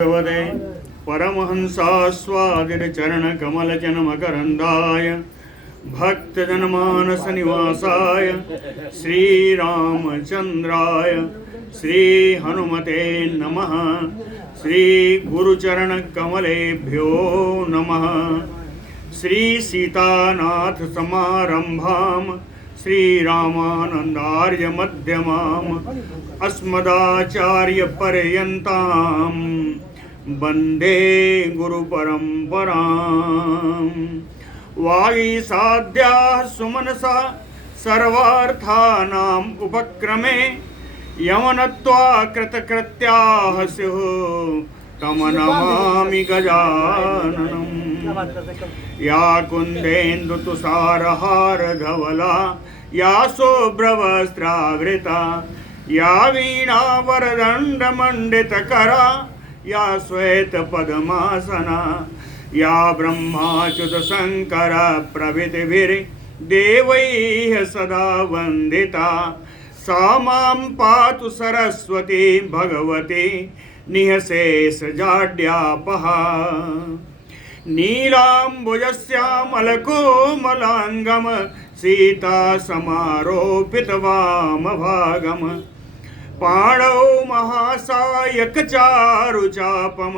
भगवते परमहंसास्वादितचरणकमलजनमकरन्दाय भक्तजनमानसनिवासाय श्रीरामचन्द्राय श्रीहनुमते नमः। श्रीगुरुचरणकमलेभ्यो नमः। श्रीसीतानाथसमारम्भां श्रीरामानन्दार्यमध्यमाम् अस्मदाचार्यपर्यन्तां वन्दे गुरुपरम्पराम्। वागीसाद्याः सुमनसा सर्वार्थानाम् उपक्रमे यमनत्वा कृतकृत्याः स्युः तं नमामि गजाननम्। या कुन्देन्दुतुषारहारधवला या शुभ्रवस्त्रावृता या वीणावरदण्डमण्डितकरा या श्वेतपद्मासना या ब्रह्माच्युतशङ्कर प्रभृतिभिर्देवैः सदा वन्दिता सा मां पातु सरस्वती भगवती निःशेषजाड्यापहा। नीलाम्बुजश्यामलकोमलाङ्गं सीतासमारोपितवामभागं पाणौ महासायकचारुचापं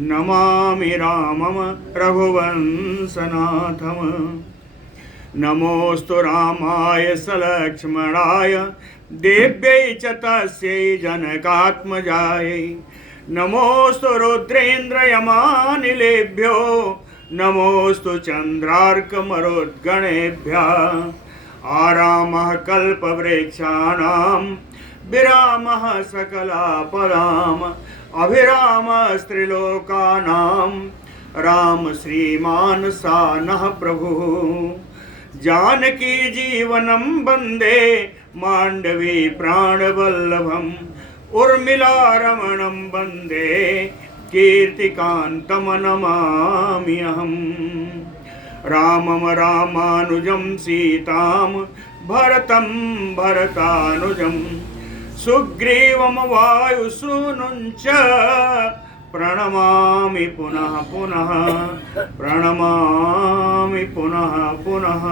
नमामि रामं रघुवंशनाथम्। नमोऽस्तु रामाय सलक्ष्मणाय देव्यै च तस्यै जनकात्मजायै। नमोऽस्तु रुद्रेन्द्रयमानिलेभ्यो नमोऽस्तु चन्द्रार्कमरुद्गणेभ्यः। आरामः कल्पवृक्षाणां विरामः सकलापदाम् अभिरामस्त्रिलोकानां राम श्रीमान् सानः प्रभुः। जानकी जीवनं वन्दे माण्डवी प्राणवल्लभम् उर्मिलारमणं वन्दे कीर्तिकान्तं नमामि अहम्। रामं रामानुजं सीतां भरतं भरतानुजं सुग्रीवं वायुसूनुं च प्रणमामि पुनः पुनः प्रणमामि पुनः पुनः।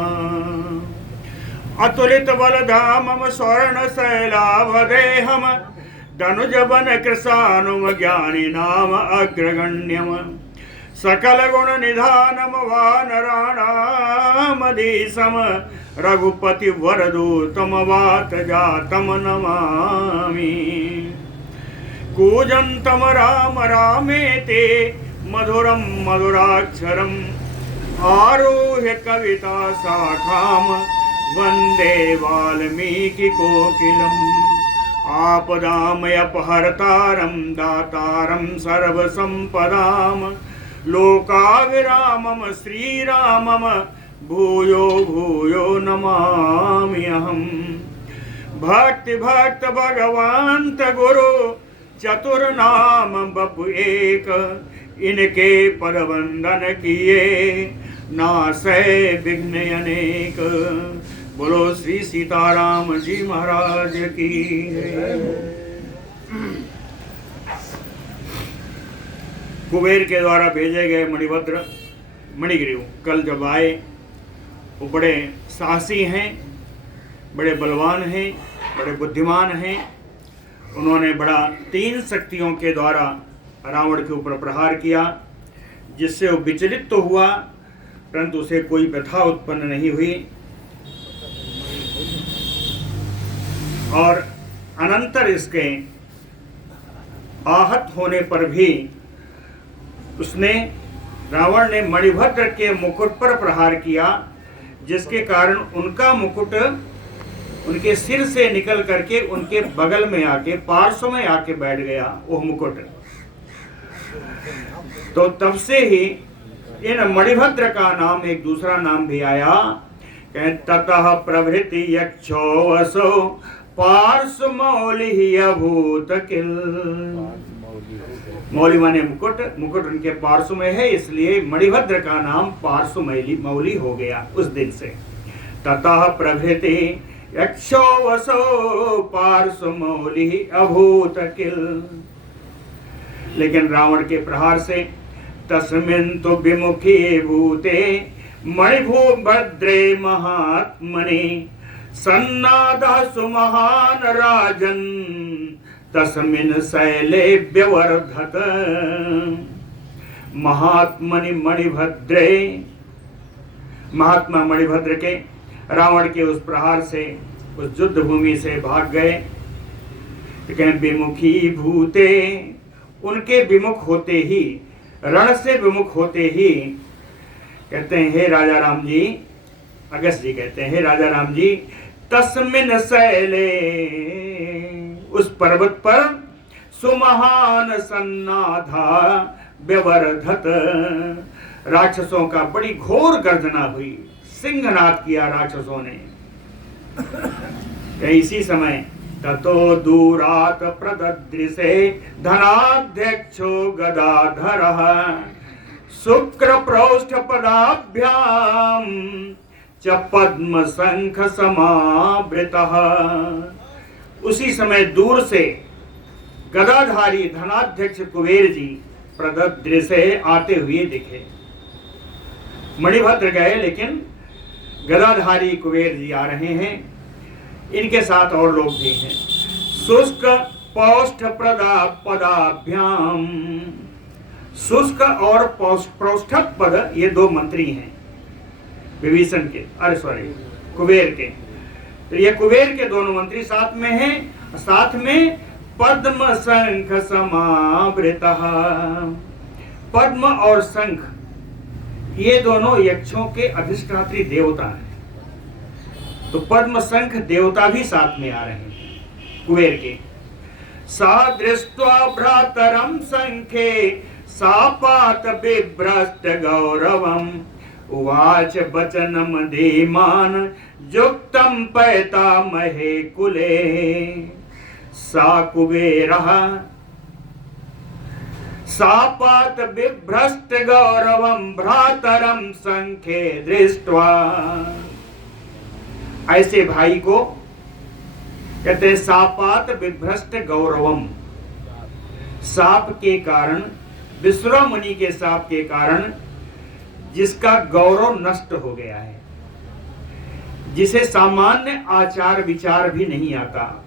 अतुलितबलधामं स्वर्णशैलाभदेहं धनुजवन कृशानुम ज्ञानिनाम अग्रगण्यम सकलगुणनिधानम वानराणामधीशम रघुपति वरदूतम वातजातम नमामि। कूजन्तम राम रामेति मधुरं मधुराक्षरम् आरुह्य कविता शाखां वन्दे वाल्मीकिकोकिलम्। आपदामयपहर्तारं दातारं सर्वसम्पदां लोकाभिरामं श्रीरामं भूयो भूयो नमामि अहम्। भक्ति भक्त भगवंत गुरु चतुर्नाम बपु एक इनके पद वंदन किए नासै विघ्न अनेक। बोलो श्री सीताराम जी महाराज की। कुबेर के द्वारा भेजे गए मणिभद्र मणिग्रीव कल जब आए वो बड़े साहसी हैं, बड़े बलवान हैं, बड़े बुद्धिमान हैं। उन्होंने बड़ा 3 शक्तियों के द्वारा रावण के ऊपर प्रहार किया, जिससे वो विचलित तो हुआ परंतु उसे कोई व्यथा उत्पन्न नहीं हुई। और अनंतर इसके आहत होने पर भी उसने रावण ने मणिभद्र के मुकुट पर प्रहार किया, जिसके कारण उनका मुकुट उनके सिर से निकल करके उनके बगल में आके पार्श्व में आके बैठ गया वो मुकुट। तो तब से ही इन मणिभद्र का नाम एक दूसरा नाम भी आया। ततः प्रभृति यक्षो वसो पार्श्वमौलिः अभूत किल। मौली माने मुकुट, मुकुट उनके पार्श्व में है, इसलिए मणिभद्र का नाम पार्श्व मौली हो गया उस दिन से। ततः प्रभृति यक्षो वसो पार्श्वमौलिः अभूत किल। लेकिन रावण के प्रहार से तस्मिन् तु विमुखी भूते मणिभूभद्रे महात्मने सन्नादः सुमहान राजन् तस्मिन् शैले व्यवर्धत। महात्मनि मणिभद्रे, महात्मा मणिभद्र के रावण के उस प्रहार से, उस युद्ध भूमि से भाग गए। लेकिन विमुखी भूते, उनके विमुख होते ही, रण से विमुख होते ही, कहते हैं हे राजा राम जी, अगस्त जी कहते हैं हे राजा राम जी, तस्मिन् शैले, उस पर्वत पर सुमहान सन्नाधा व्यवर्धत, राक्षसों का बड़ी घोर गर्जना हुई, सिंहनाद किया राक्षसों ने। इसी समय ततो दूरात प्रददृशे धनाध्यक्षो गदाधरः शुक्र प्रोष्ठ पदाभ्याम च पद्म शंख समावृतः। उसी समय दूर से गदाधारी धनाध्यक्ष कुबेर जी प्रददृशे आते हुए दिखे। मणिभद्र गए लेकिन गदाधारी कुबेर जी आ रहे हैं, इनके साथ और लोग भी हैं। शुष्क पौष्ठ पदाभ्याम, शुष्क और पौष्ठक पद, ये दो मंत्री हैं विभीषण के, अरे सॉरी कुबेर के। तो ये कुबेर के दोनों मंत्री साथ में हैं, साथ में पद्म शंख समावृतः, पद्म और शंख ये दोनों यक्षों के अधिष्ठात्री देवता हैं। तो पद्म शंख देवता भी साथ में आ रहे हैं कुबेर के। सा दृष्ट्वा भ्रातरम शंखे सापात बिभ्रष्ट गौरवम उवाच वचनम धीमान युक्तम पैतामहे कुले। सा कुबेरः सापात बिभ्रष्ट गौरवम भ्रातरम शंखे दृष्ट्वा। ऐसे भाई को कहते हैं सापात विभ्रष्ट गौरवम, साप के कारण, विश्रवा मुनि के साप के कारण जिसका गौरव नष्ट हो गया है, जिसे सामान्य आचार विचार भी नहीं आता,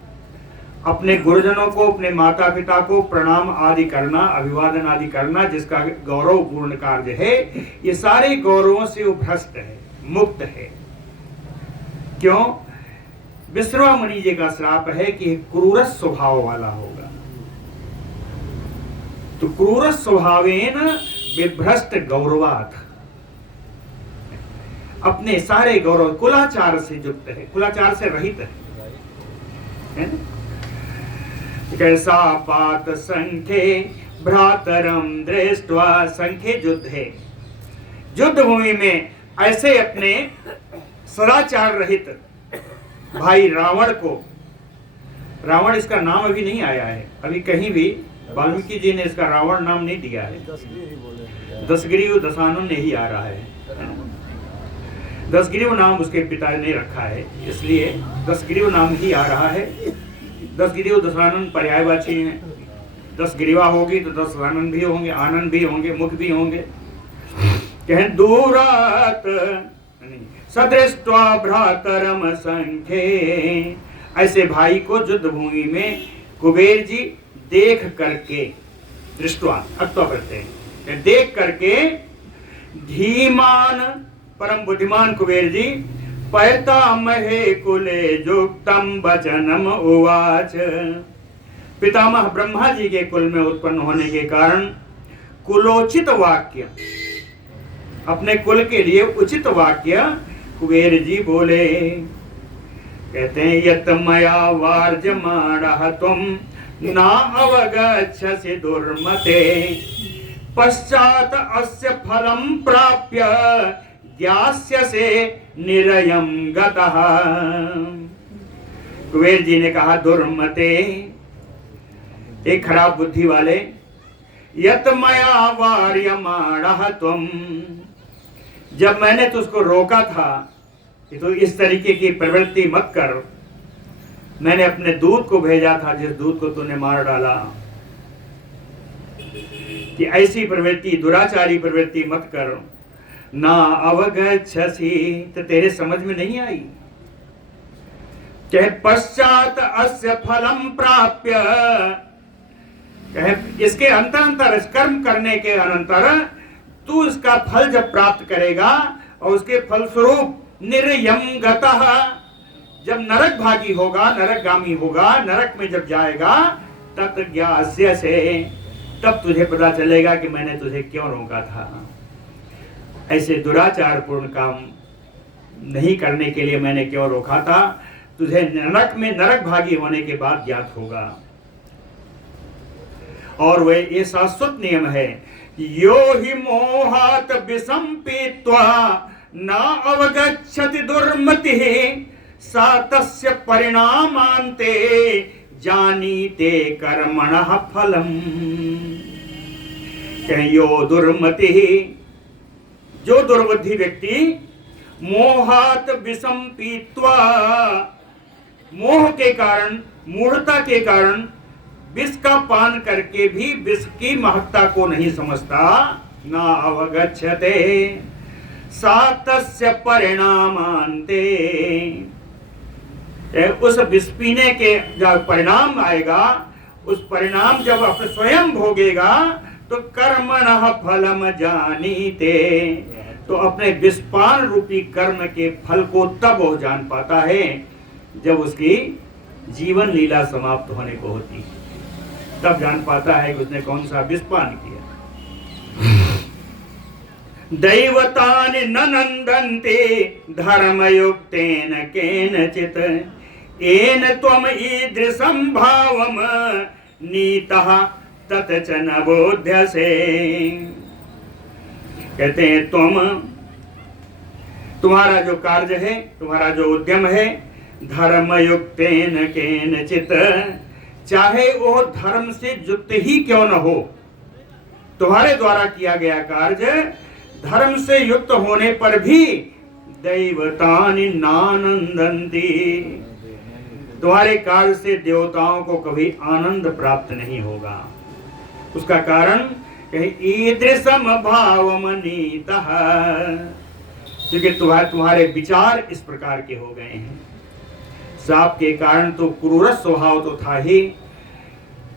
अपने गुरुजनों को, अपने माता पिता को प्रणाम आदि करना, अभिवादन आदि करना, जिसका गौरव पूर्ण कार्य है, ये सारे गौरवों से वो भ्रष्ट है, मुक्त है। क्यों? विश्रवा मुनि जी का श्राप है कि क्रूर स्वभाव वाला होगा। तो क्रूर स्वभावेन विभ्रष्ट गौरवात्, अपने सारे गौरव कुलाचार से युक्त है, कुलाचार से रहित है ना? कैसा पात संखे भ्रातरम दृष्ट्वा, संखे युद्ध है, युद्ध भूमि में ऐसे अपने सदाचार रहित भाई रावण को, रावण इसका नाम अभी नहीं आया है, अभी कहीं भी वाल्मीकि जी ने इसका रावण नाम नहीं दिया है, दशग्रीव दशानन ने ही आ रहा है। दशग्रीव नाम उसके पिता ने रखा है, इसलिए दशग्रीव नाम ही आ रहा है। दशग्रीव दशानन पर्यायवाची हैं, दशग्रीवा होगी तो दशानन भी होंगे, आनंद भी होंगे, मुख भी होंगे। कहें दूरात सदृष्ट्वा भ्रातरम संखे, ऐसे भाई को युद्ध भूमि में कुबेर जी देख करके, दृष्टवा अत्वा करते हैं, देख करके धीमान, परम बुद्धिमान कुबेर जी, पैतामहे कुले युक्तम वचनम उवाच, पितामह ब्रह्मा जी के कुल में उत्पन्न होने के कारण कुलोचित वाक्य, अपने कुल के लिए उचित वाक्य कुबेर जी बोले। कहते हैं यत मया वार्जमाणः त्वं न अवगच्छसि दुर्मते पश्चात अस्य फलं प्राप्य ज्ञास्यसे निरयं गतः। कुबेर जी ने कहा दुर्मते, एक खराब बुद्धि वाले, यत मया वार्यमाणः त्वं, जब मैंने तुझको रोका था कि तो इस तरीके की प्रवृत्ति मत कर, मैंने अपने दूत को भेजा था जिस दूत को तूने मार डाला। कि ऐसी प्रवृत्ति, दुराचारी प्रवृत्ति मत कर। ना अवगच्छसि, तो तेरे समझ में नहीं आई। कहे पश्चात अस्य फलम प्राप्य, कहे इसके अंतर कर्म करने के अनंतर तू इसका फल जब प्राप्त करेगा और उसके फलस्वरूप निर्यम गतः, जब नरक भागी होगा, नरकगामी होगा, नरक में जब जाएगा, तत् ज्ञास्य से, तब तुझे पता चलेगा कि मैंने तुझे क्यों रोका था। ऐसे दुराचार पूर्ण काम नहीं करने के लिए मैंने क्यों रोका था, तुझे नरक में नरक भागी होने के बाद ज्ञात होगा। और वह ये शाश्वत नियम है, यो हि मोहात विसंपित्वा न अवगच्छति दुर्मतिः सा तस्य परिणामान्ते जानीते कर्मणः फलम्। यो दुर्मतिः, जो दुर्बुद्धि व्यक्ति मोहात विसंपित्वा, मोह के कारण, मूढ़ता के कारण विष का पान करके भी विष की महत्ता को नहीं समझता, ना अवगच्छते सा तस्य परिणामान्ते, उस विष पीने के जब परिणाम आएगा, उस परिणाम जब अपने स्वयं भोगेगा तो कर्मणः फलम जानीते, तो अपने विषपान रूपी कर्म के फल को तब वो जान पाता है जब उसकी जीवन लीला समाप्त होने को होती है, तब जान पाता है कि उसने कौन सा विषपान किया। दैवतानि न नंदन्ते धर्मयुक्तेन केनचित् येन त्वम् ईदृशं भावम् नीतः तत च न बोध्यसे। कहते हैं तुम्हारा जो कार्य है, तुम्हारा जो उद्यम है, धर्मयुक्तेन केनचित्, चाहे वो धर्म से युक्त ही क्यों न हो, तुम्हारे द्वारा किया गया कार्य धर्म से युक्त होने पर भी दैवतानि नानंदन्ति, तुम्हारे कार्य से देवताओं को कभी आनंद प्राप्त नहीं होगा। उसका कारण ईदृशम भावम नीतः, क्योंकि तुम्हारे विचार इस प्रकार के हो गए हैं। साप के कारण तो क्रूर स्वभाव तो था ही,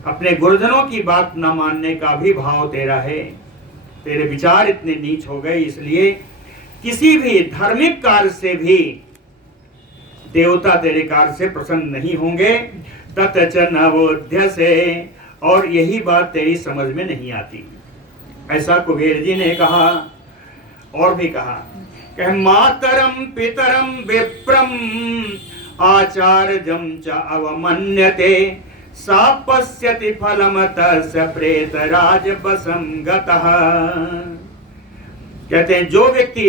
अपने गुरुजनों की बात न मानने का भी भाव तेरा है, तेरे विचार इतने नीच हो गए, इसलिए किसी भी धार्मिक कार्य से भी देवता तेरे कार्य से प्रसन्न नहीं होंगे। तत च न बोध्यसे, और यही बात तेरी समझ में नहीं आती। ऐसा कुबेर जी ने कहा, और भी कहा, कह मातरम पितरम विप्रम आचार्यम च अवमन्यते सा पश्यति फलम तस्य प्रेतराज बसंगतः। कहते हैं जो व्यक्ति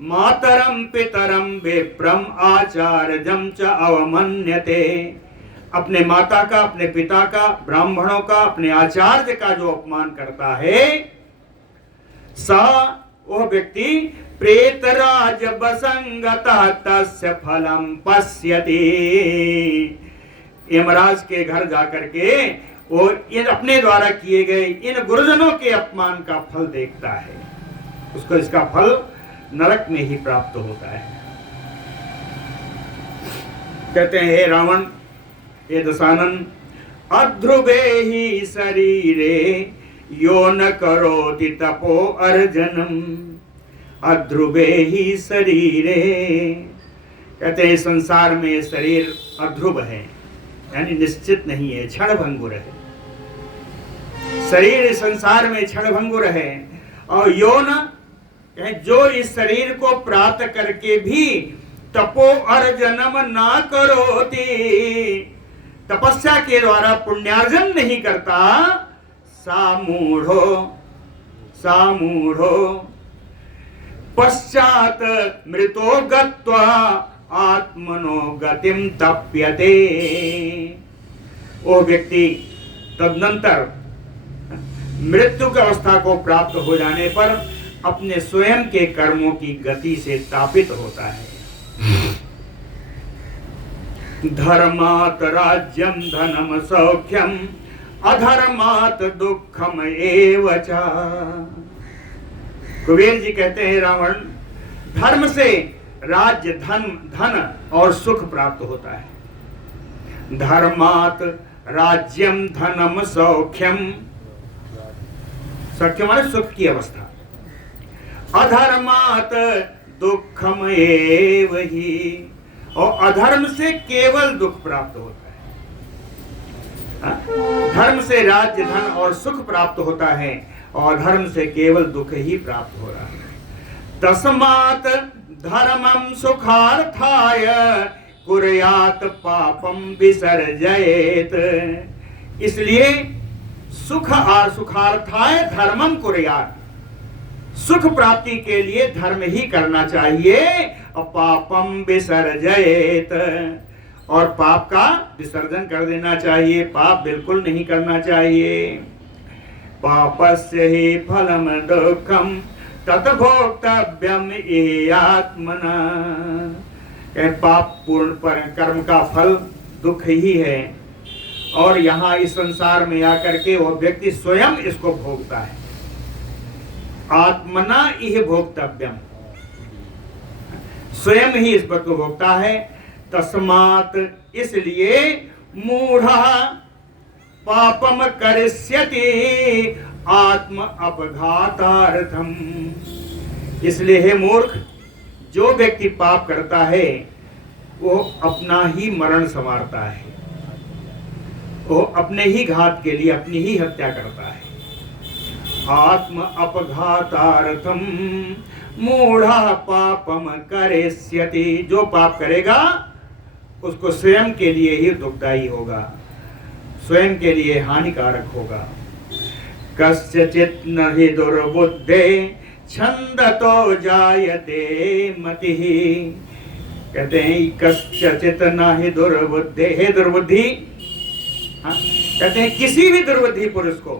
मातरम पितरम विप्रम आचार्यम च अवमन्यते, अपने माता का, अपने पिता का, ब्राह्मणों का, अपने आचार्य का जो अपमान करता है, सा वह व्यक्ति प्रेतराज बसंगतः तस्य फलम पश्यति, यमराज के घर जाकर के वो इन अपने द्वारा किए गए इन गुरुजनों के अपमान का फल देखता है, उसको इसका फल नरक में ही प्राप्त होता है। कहते हैं हे रावण, हे दशानन, अध्रुवे ही शरीरे यो न करोति तपो अर्जनम, अध्रुवे ही शरीरे। कहते हैं संसार में शरीर अध्रुव है, यानी निश्चित नहीं है, क्षणभंगुर है। शरीर संसार में क्षणभंगुर है, और यो न, जो इस शरीर को प्राप्त करके भी तपो अर्जनम ना करोति, तपस्या के द्वारा पुण्यार्जन नहीं करता, सामूढ़ो पश्चात मृतो गत्वा आत्मनो गतिम तप्यते। वो व्यक्ति तदनंतर मृत्यु की अवस्था को प्राप्त हो जाने पर अपने स्वयं के कर्मों की गति से तापित होता है। धर्मात् राज्यम धनम सौख्यम अधर्मात् दुःखम एव च। कुबेर जी कहते हैं रावण, धर्म से राज्य, धन और सुख प्राप्त होता है। धर्मात् राज्यम धनम सौख्यम, सौख्य माने सुख की अवस्था। अधर्मात् दुखम एव ही, और अधर्म से केवल दुख प्राप्त होता है। धर्म से राज्य, धन और सुख प्राप्त होता है, और धर्म से केवल दुख ही प्राप्त हो रहा है। तस्मात् धर्मं सुखार्थाय कुर्यात् पापम विसर्जयेत्। इसलिए सुख और सुखार्थाय धर्मम कुर्यात्, सुख प्राप्ति के लिए धर्म ही करना चाहिए, और पापम विसर्जयेत्, और पाप का विसर्जन कर देना चाहिए, पाप बिल्कुल नहीं करना चाहिए। पापस्य हि फलम दुःखम तद्भोक्तव्यम इह आत्मना। पाप पूर्ण पर कर्म का फल दुख ही है, और यहाँ इस संसार में आकर के वह व्यक्ति स्वयं इसको भोगता है। आत्मना इह भोक्तव्यम, स्वयं ही इस पर को भोगता है। तस्मात्, इसलिए मूढ़ा पापम करिष्यति आत्म अपघातार्थम। इसलिए हे मूर्ख, जो व्यक्ति पाप करता है वो अपना ही मरण संवारता है, वो अपने ही घात के लिए अपनी ही हत्या करता है। आत्म अपघातार्थम मूढ़ा पापम करिष्यति, जो पाप करेगा उसको स्वयं के लिए ही दुखदायी होगा, स्वयं के लिए हानिकारक होगा। कस्यचित् न हि दुर्बुद्धे छन्दतो जायते मतिः। कहते हैं कस्यचित् न हि दुर्बुद्धे, हे दुर्बुद्धि, कहते हैं किसी भी दुर्बुद्धि पुरुष को,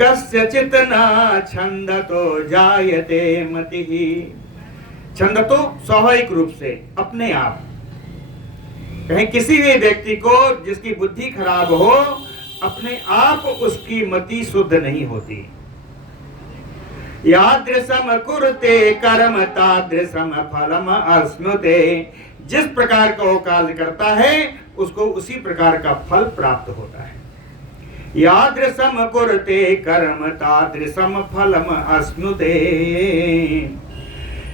कस्यचित् न छन्दतो जायते मतिः। छन्दतो स्वाभाविक रूप से, अपने आप। कहीं किसी भी व्यक्ति को जिसकी बुद्धि खराब हो, अपने आप उसकी मति शुद्ध नहीं होती। यादृशम कुरुते कर्म तादृशम फलम अश्नुते। जिस प्रकार का वो कार्य करता है उसको उसी प्रकार का फल प्राप्त होता है। यादृशम कुरुते कर्म तादृशम फलम अश्नुते।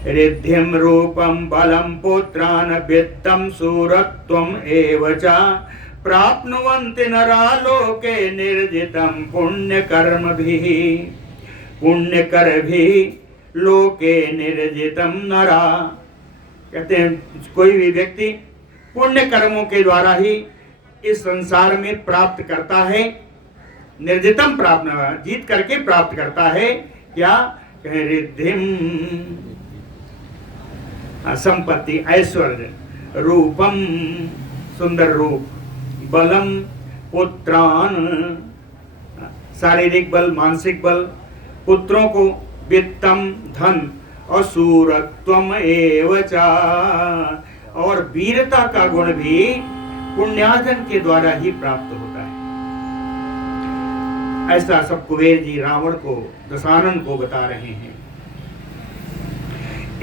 रिद्धिम रूपम बलम पुत्रान वित्तम सूरत्वम एव च प्राप्नुवन्ति नरा लोके निर्जितम पुण्य कर्म भी। पुण्य कर भी लोके निर्जितम नरा। कहते हैं कोई भी व्यक्ति पुण्य कर्मों के द्वारा ही इस संसार में प्राप्त करता है, निर्जितम प्राप्त, जीत करके प्राप्त करता है। क्या कहे? रिद्धिम, संपत्ति, ऐश्वर्य, रूपम, सुंदर रूप, बलम, पुत्रान, शारीरिक बल, मानसिक बल, पुत्रों को, वित्तम, धन, और सूरत्वम एव च, और वीरता का गुण भी पुण्यार्जन के द्वारा ही प्राप्त होता है। ऐसा सब कुबेर जी रावण को, दशानन को बता रहे हैं।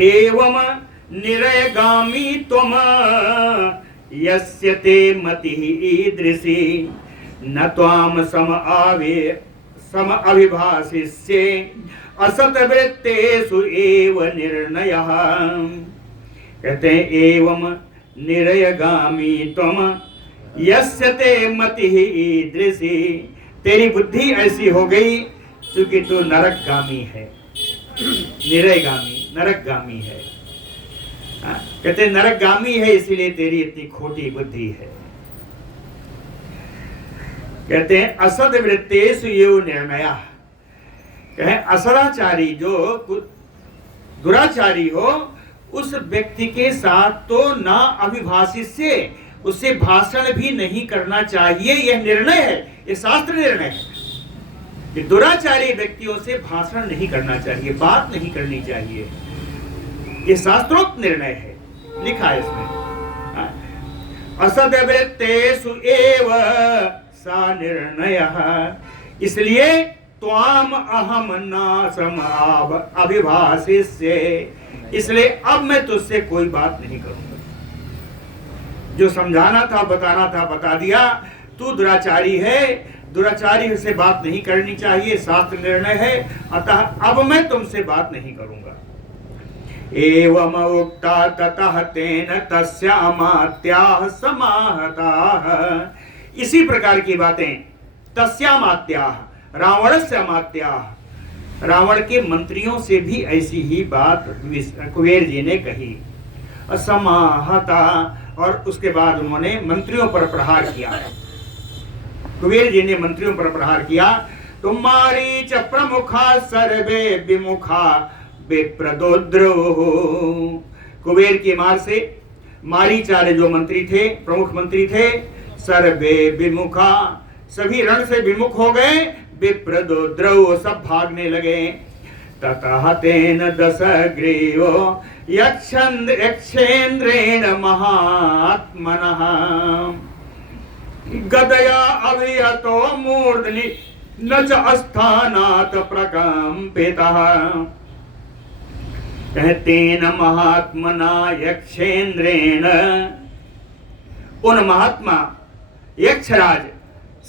एवं निरयगामी त्वम यस्य ते मतिः ईदृशी न त्वाम सम अभिभाषिष्ये असतवृत्तेषु एव निर्णयः। कहते हैं एवं निरयगामी त्वम यस्य ते मतिः ईदृशी। तेरी बुद्धि ऐसी हो गई क्योंकि तू नरकगामी है, निरयगामी, नरकगामी है। कहते नरकगामी है इसीलिए तेरी इतनी खोटी बुद्धि है। कहते हैं असद वृत्तेषु एव निर्णयः। कहे असदाचारी, जो दुराचारी हो, उस व्यक्ति के साथ तो ना अभिभाषित से उससे भाषण भी नहीं करना चाहिए। यह निर्णय है, यह शास्त्र निर्णय है कि दुराचारी व्यक्तियों से भाषण नहीं करना चाहिए, बात नहीं करनी चाहिए। ये शास्त्रोक्त निर्णय है, लिखा है इसमें। असदवृत्तेषु एव सा निर्णयः। इसलिए त्वाम अहम नासम अभिभाषिष्ये, इसलिए अब मैं तुझसे कोई बात नहीं करूंगा। जो समझाना था बताना था बता दिया। तू दुराचारी है, दुराचारी से बात नहीं करनी चाहिए, शास्त्र निर्णय है, अतः अब मैं तुमसे बात नहीं करूंगा। एवं उक्ता ततः तेन तस्यामात्याः समाहताः। इसी प्रकार की बातें तस्यामात्याः, रावणस्य अमात्याः, रावण के मंत्रियों से भी ऐसी ही बात कुबेर जी ने कही। असमाहता, और उसके बाद उन्होंने मंत्रियों पर प्रहार किया। कुबेर जी ने मंत्रियों पर प्रहार किया। तुम्हारी च प्रमुखा सर्वे विमुखा विप्रदोद्रोह। कुबेर की मार से मारीचार्य जो मंत्री थे, प्रमुख मंत्री थे, सर्वे विमुखा, सभी रण से विमुख हो गए। विप्रदोद्रोह, सब भागने लगे। ततः तेन दशग्रीवो यक्षेन्द्रेण महात्मनः गदया अभिहतो मूर्धनि न च अस्थानात् प्रकम्पितः। तेन महात्मना यक्षेन्द्रेण, उन महात्मा यक्षराज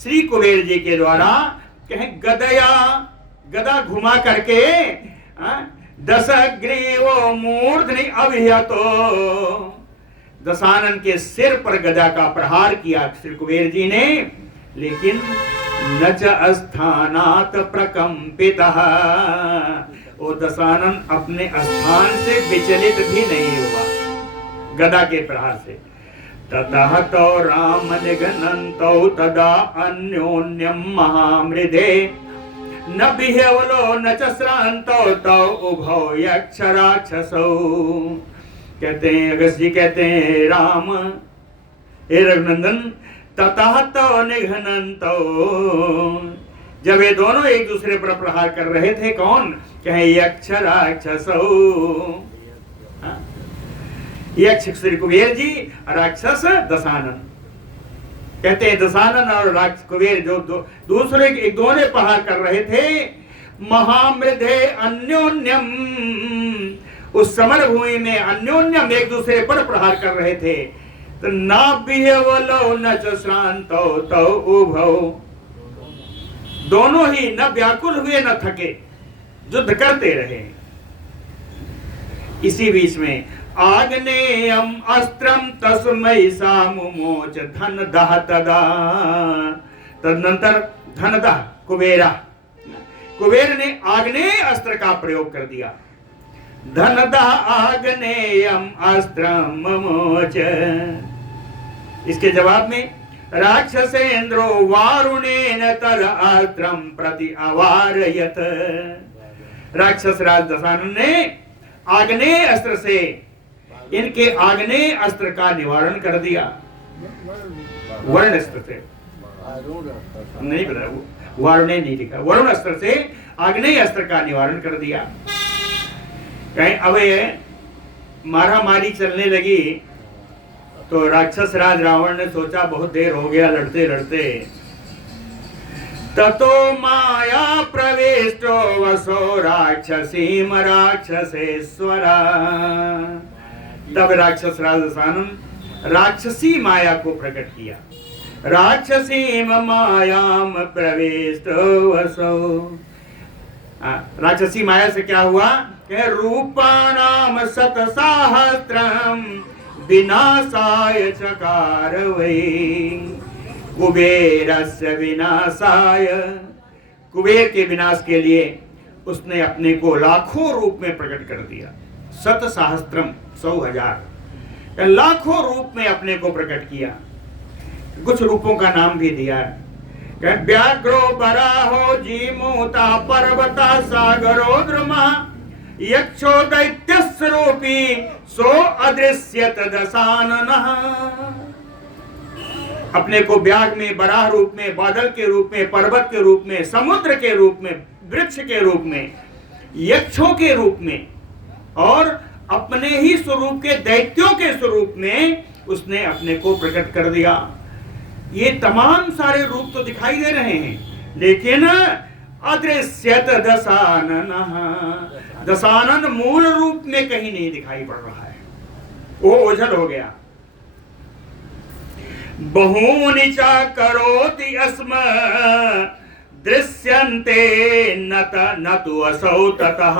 श्री कुबेर जी के द्वारा कहें गदया, गदा घुमा करके दशग्रीवो मूर्धनि अभिहतो, दशानन के सिर पर गदा का प्रहार किया श्री कुबेर जी ने, लेकिन न च अस्थानात् प्रकम्पितः, वो दशानन अपने स्थान से विचलित भी नहीं हुआ गदा के प्रहार से। ततः तो राम निघ्नन्तौ तदा अन्योन्यं महामृधे न बिहेवलो न च श्रान्तौ तौ उभौ यक्ष राक्षसौ। कहते हैं अगस्त जी कहते हैं, राम हे रघुनंदन, ततः तो निघ्नन्तौ, जब ये दोनों एक दूसरे पर प्रहार कर रहे थे, कौन कहे यक्ष राक्षसौ, यक्ष श्री कुबेर जी, राक्षस दशानन। कहते हैं दशानन और कुबेर जो दूसरे एक दोनों प्रहार कर रहे थे। महामृधे अन्योन्यम, उस समर भूमि में अन्योन्यम एक दूसरे पर प्रहार कर रहे थे। तो ना बिहेवलो न च श्रान्तौ तौ उभौ, दोनों ही न व्याकुल हुए न थके, युद्ध करते रहे। इसी बीच में आग्नेयम अस्त्रम तस्मै सामुमोच धनदः तदा, तदनंतर धनदः कुबेरा, कुबेर ने आग्नेय अस्त्र का प्रयोग कर दिया। धनदः आग्नेयम अस्त्रम मोच, इसके जवाब में राक्षसेन्द्रो वारुणेन तद अस्त्रम प्रति अवारयत, राक्षस राज दशानन ने आग्नेय अस्त्र से इनके आग्नेय अस्त्र का निवारण कर दिया। वरुण अस्त्र से नहीं पता, वारुण नहीं लिखा, वरुण अस्त्र से आग्नेय अस्त्र का निवारण कर दिया। कहीं अब मारा मारी चलने लगी तो राक्षस राज रावण ने सोचा बहुत देर हो गया लड़ते लड़ते। ततो माया प्रविष्टो वसो राक्षसीम राक्षसेश्वरा, तब राक्षस राज दशानन राक्षसी माया को प्रकट किया। राक्षसीम मायाम प्रविष्टो वसो, राक्षसी माया से क्या हुआ कि रूपाणाम शतसहस्रम विनाशाय चकार वै, कुबेरस्य विनाशाय, कुबेर के विनाश के लिए उसने अपने को लाखों रूप में प्रकट कर दिया। शतसहस्त्रम 100,000, लाखों रूप में अपने को प्रकट किया। कुछ रूपों का नाम भी दिया है। व्याघ्रो बराहो जीमूता पर्वता सागरो द्रुमा यक्षो दैत्यस्वरूपी सो अदृश्यत दशाननः, अपने को व्याघ्र में, बराह रूप में, बादल के रूप में, पर्वत के रूप में, समुद्र के रूप में, वृक्ष के रूप में, यक्षों के रूप में और अपने ही स्वरूप के दैत्यों के स्वरूप में उसने अपने को प्रकट कर दिया। ये तमाम सारे रूप तो दिखाई दे रहे हैं, लेकिन अदृश्यत दशाननः, दशानन मूल रूप में कहीं नहीं दिखाई पड़ रहा है, वो ओझल हो गया। बहूनि च करोति अस्म दृश्यन्ते न तु असौ ततः,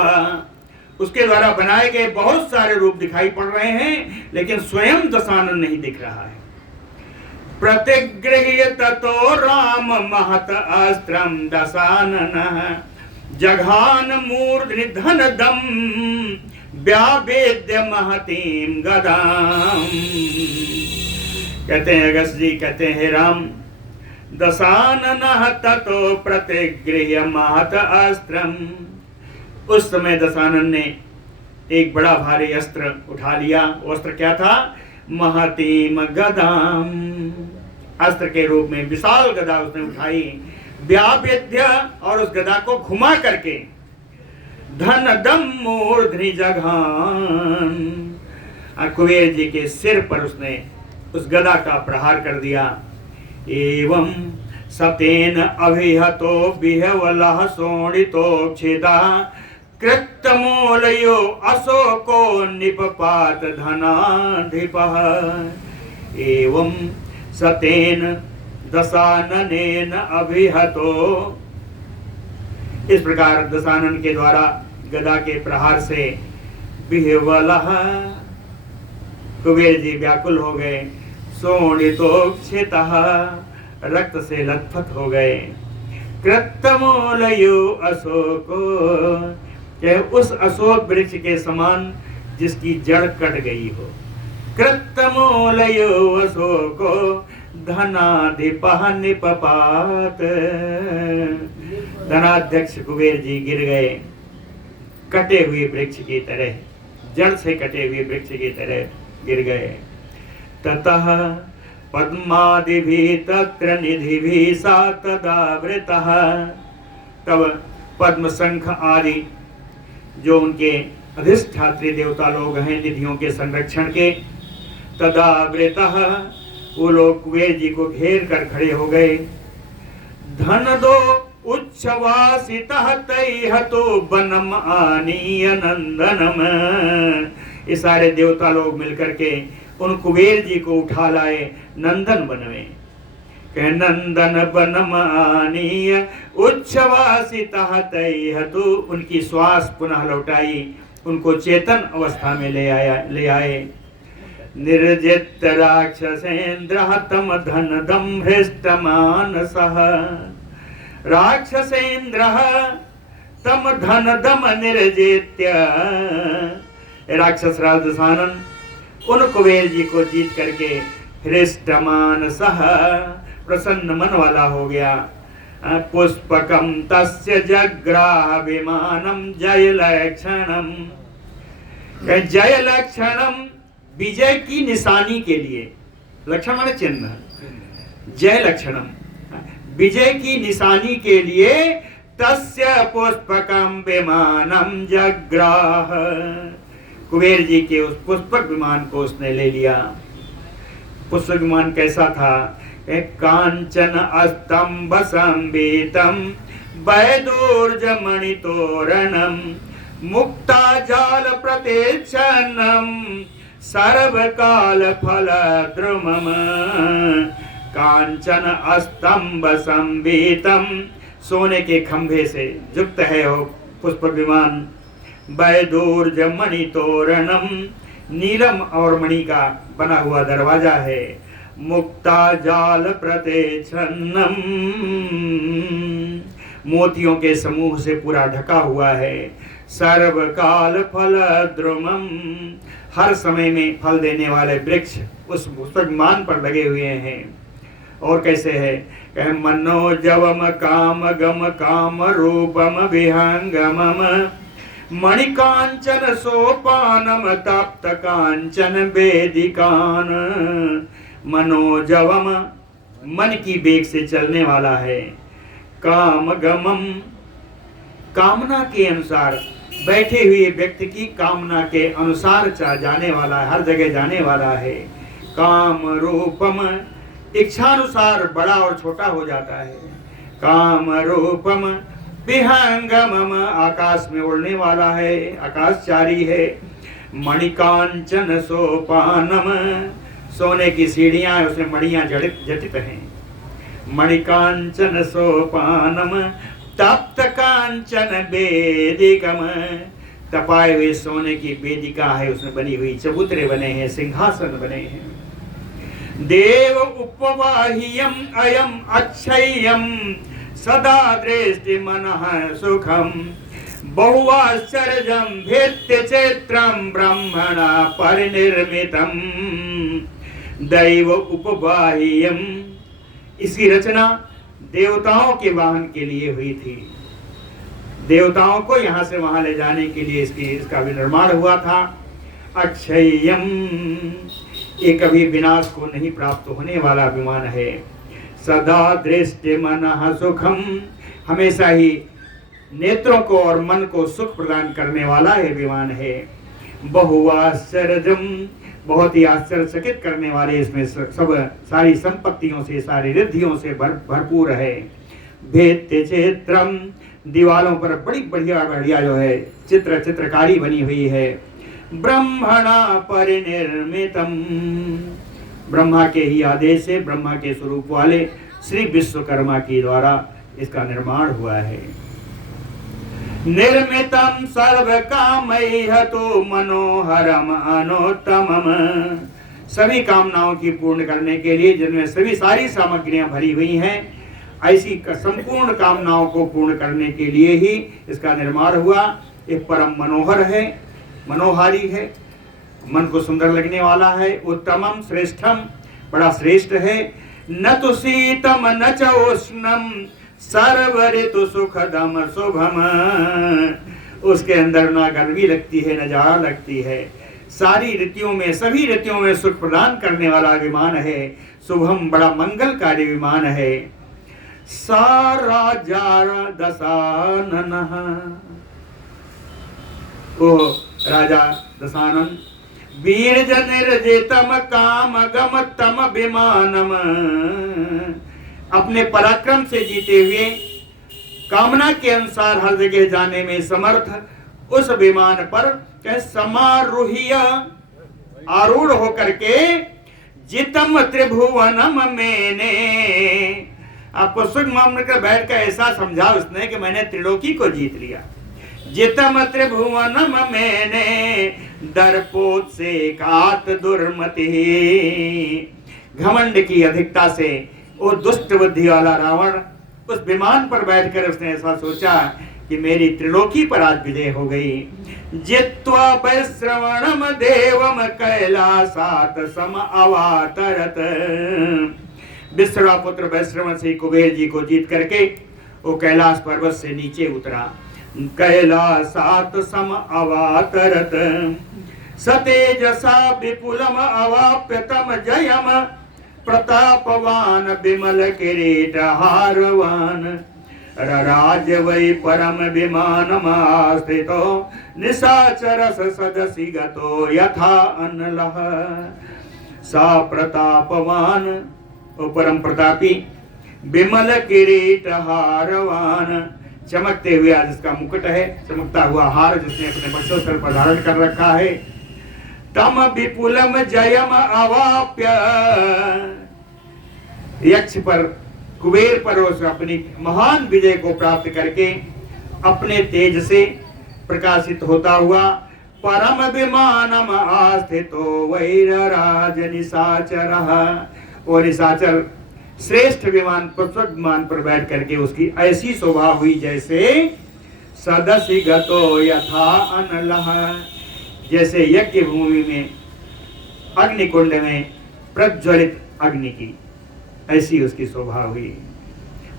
उसके द्वारा बनाए गए बहुत सारे रूप दिखाई पड़ रहे हैं, लेकिन स्वयं दशानन नहीं दिख रहा है। प्रतिगृह्य ततो राम महत अस्त्रम दशाननः जघान मूर्धनि धनदम व्यावेद्य महतीम गदाम। कहते हैं अगस्त जी, कहते हैं राम, दशाननः ततो प्रतिगृह्य महत अस्त्रम, उस समय दशानन ने एक बड़ा भारी अस्त्र उठा लिया। वो अस्त्र क्या था? महतीम गदाम, अस्त्र के रूप में विशाल गदा उसने उठाई। व्यावेद्य, और उस गदा को घुमा करके धनदम मूर्धनि जघान, कुबेर जी के सिर पर उसने उस गदा का प्रहार कर दिया। एवं सतेन अभिहतो बिहवलः शोणितोक्षिता कृतमूलयो अशोको निपपात धनाधिपः। एवं सतेन दशाननेन अभिहतो, इस प्रकार दशानन के द्वारा गदा के प्रहार से बिहवलः, कुबेर जी व्याकुल हो गए। शोणितोक्षितः, रक्त से लथपथ हो गए। कृतमूलयो अशोको, उस अशोक वृक्ष के समान जिसकी जड़ कट गई हो। कृतमूलयो अशोको धनाधिपः निपपात, धनाध्यक्ष कुबेर जी गिर गए कटे हुए वृक्ष की तरह, जड़ से कटे हुए वृक्ष की तरह गिर गए। ततः पद्मादिभिः तत्र निधिभिः सा तदावृतः, तब पद्म शंख आदि जो उनके अधिष्ठात्री देवता लोग हैं निधियों के संरक्षण के, तदावृतः, वो लोग कुबेर जी को घेर कर खड़े हो गए। धन दो उच्छ्वासितः तैहतो वनम आनीय नंदनम, ये सारे देवता लोग मिलकर के उन कुबेर जी को उठा लाए नंदन वन में। कह नंदन वनम आनीय उच्छ्वासितः तैहतो, उनकी श्वास पुनः लौटाई, उनको चेतन अवस्था में ले आए। निर्जित राक्षसेन्द्रः तम धनदं हृष्टमानसः, राक्षसेन्द्रः तम धनदम निर्जित्य, राक्षस राज दशानन उन कुबेर जी को जीत करके हृष्टमानसः, प्रसन्न मन वाला हो गया। पुष्पकम तस्य जग्राह विमानम जय लक्षणम, जय लक्षणम, विजय की निशानी के लिए, लक्षण माने चिन्ह, जय लक्षणम, विजय की निशानी के लिए तस्य पुष्पकम विमानम जग्राह, कुबेर जी के उस पुष्पक विमान को उसने ले लिया। पुष्पक विमान कैसा था? कांचन अस्तंभ संबीतम वैदूर्ज मणितोरणम मुक्ता जाल प्रतिच्छन्नम सर्वकाल फल द्रुमम। कांचन अस्तंभ संबीतम, सोने के खंभे से युक्त है वो पुष्पक विमान। वैदूर्ज मणि तोरणम, नीलम और मणि का बना हुआ दरवाजा है। मुक्ता जाल प्रतिच्छन्नम, मोतियों के समूह से पूरा ढका हुआ है। सर्वकाल फल द्रुमम, हर समय में फल देने वाले वृक्ष उस पुष्पक विमान पर लगे हुए हैं। और कैसे है? कह मनोजवम काम गम काम रूपम विहंगमम मणिकांचन सोपानम तप्त कांचन वेदिकान। मनोजवम, मन की वेग से चलने वाला है। काम गमम, कामना के अनुसार, बैठे हुए व्यक्ति की कामना के अनुसार जाने वाला है, हर जगह जाने वाला है। काम रूपम, इच्छानुसार बड़ा और छोटा हो जाता है। काम रूपम विहंगमम, आकाश में उड़ने वाला है, आकाशचारी है। मणिकांचन सोपानम, सोने की सीढ़ियां हैं, उसमें मणियां जटित हैं। मणिकांचन सोपानम तप्त कांचन वेदिकम, तपाए हुए सोने की वेदिका है, उसमें बनी हुई चबूतरे बने हैं, सिंहासन बने हैं। देव उपवाह्यम अयम अक्षय्यम सदा दृष्टि मनः सुखम, बहुआश्चर्यम भित्ति चित्रम ब्रह्मणा परिनिर्मितम। दैव उपवाह्यम, इसकी रचना देवताओं के वाहन के लिए हुई थी। देवताओं को यहाँ से वहां ले जाने के लिए इसका विनिर्माण हुआ था। अक्षय्यम, ये कभी विनाश को नहीं प्राप्त होने वाला विमान है। सदा दृष्टि मनः सुखम, हमेशा ही नेत्रों को और मन को सुख प्रदान करने वाला ये विमान है। बहुआश्चर्यम, बहुत ही आश्चर्यचकित करने वाले, इसमें सब सारी संपत्तियों से, सारी रिद्धियों से भरपूर है। भेत्य चित्रम, दीवालों पर बड़ी बढ़िया जो है चित्रकारी बनी हुई है। ब्रह्मणा परिनिर्मितम, ब्रह्मा के ही आदेश से, ब्रह्मा के स्वरूप वाले श्री विश्वकर्मा के द्वारा इसका निर्माण हुआ है। निर्मितम सर्व कामैहतो मनोहरम अनुत्तमम, सभी कामनाओं की पूर्ण करने के लिए, जिनमें सारी सामग्रियां भरी हुई हैं, ऐसी संपूर्ण कामनाओं को पूर्ण करने के लिए ही इसका निर्माण हुआ। एक परम मनोहर है, मनोहारी है, मन को सुंदर लगने वाला है। उत्तमम, श्रेष्ठम, बड़ा श्रेष्ठ है। न तो शीतम न च उष्णम सर्व ऋतु सुखदम शुभम, उसके अंदर ना गर्मी लगती है न जाड़ा लगती है। सारी ऋतुओं में, सभी ऋतुओं में सुख प्रदान करने वाला विमान है। शुभम, बड़ा मंगलकारी विमान है। सारा जार दशानन, ओ राजा दशानन, वीर निर्जितम काम गम तम विमानम, अपने पराक्रम से जीते हुए कामना के अनुसार हर जगह जाने में समर्थ उस विमान पर समारोही आरूढ़ होकर के जितम त्रिभुवनम मैंने, आपको सुख मामले कर बैठ कर ऐसा समझा उसने कि मैंने त्रिलोकी को जीत लिया। जितम त्रिभुवनम मैंने दर्पोत से कात दुर्मति, घमंड की अधिकता से वो दुष्ट बुद्धि वाला रावण उस विमान पर बैठकर उसने ऐसा सोचा कि मेरी त्रिलोकी पर आज विजय हो गई। जित्वा वैश्रवणम देवम कैलासात सम अवातरत, विश्रवा पुत्र वैश्रवण से कुबेर जी को जीत करके वो कैलाश पर्वत से नीचे उतरा। कैलासात सम अवातरत सतेजसा विपुलम अवाप्यतम जयम प्रतापवान विमल किरीट हारवान, रराज वै परम विमानमास्थितो निशाचरस सदसि गतो यथा अनलः। सा प्रतापवान, ओ परम प्रतापी, विमल किरीट हारवान, चमकते हुए आज इसका मुकुट है, चमकता हुआ हार जिसने अपने वक्षोत्तर पर धारण कर रखा है। तम विपुलम जयम अवाप्य, यक्ष पर, कुबेर पर उस अपनी महान विजय को प्राप्त करके अपने तेज से प्रकाशित होता हुआ परम विमानम आस्थितो वैरराज निशाचरः, और निशाचर श्रेष्ठ विमान, पुष्पक विमान पर बैठ करके उसकी ऐसी शोभा हुई जैसे सदसि गतो यथा अनलः, जैसे यज्ञ भूमि में अग्निकुंड में प्रज्वलित अग्नि की ऐसी उसकी शोभा हुई।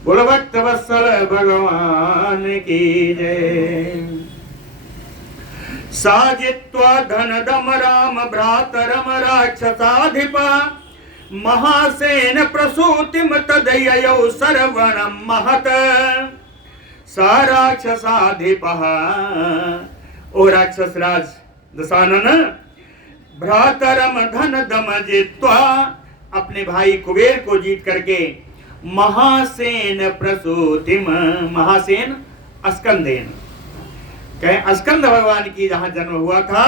बोलो भक्त वत्सल भगवान की जय। साजित्वा धनदम राम भ्रातरम राक्षसाधिपा, महासेन प्रसूतिम तदययौ सर्वणं महत। सा राक्षसाधिपः, ओ राक्षस राज दशानन, भ्रातरम धनदम जित्वा, अपने भाई कुबेर को जीत करके महासेन प्रसूतिम, महासेन अस्कंदेन, कहे स्कंद भगवान की जहां जन्म हुआ था,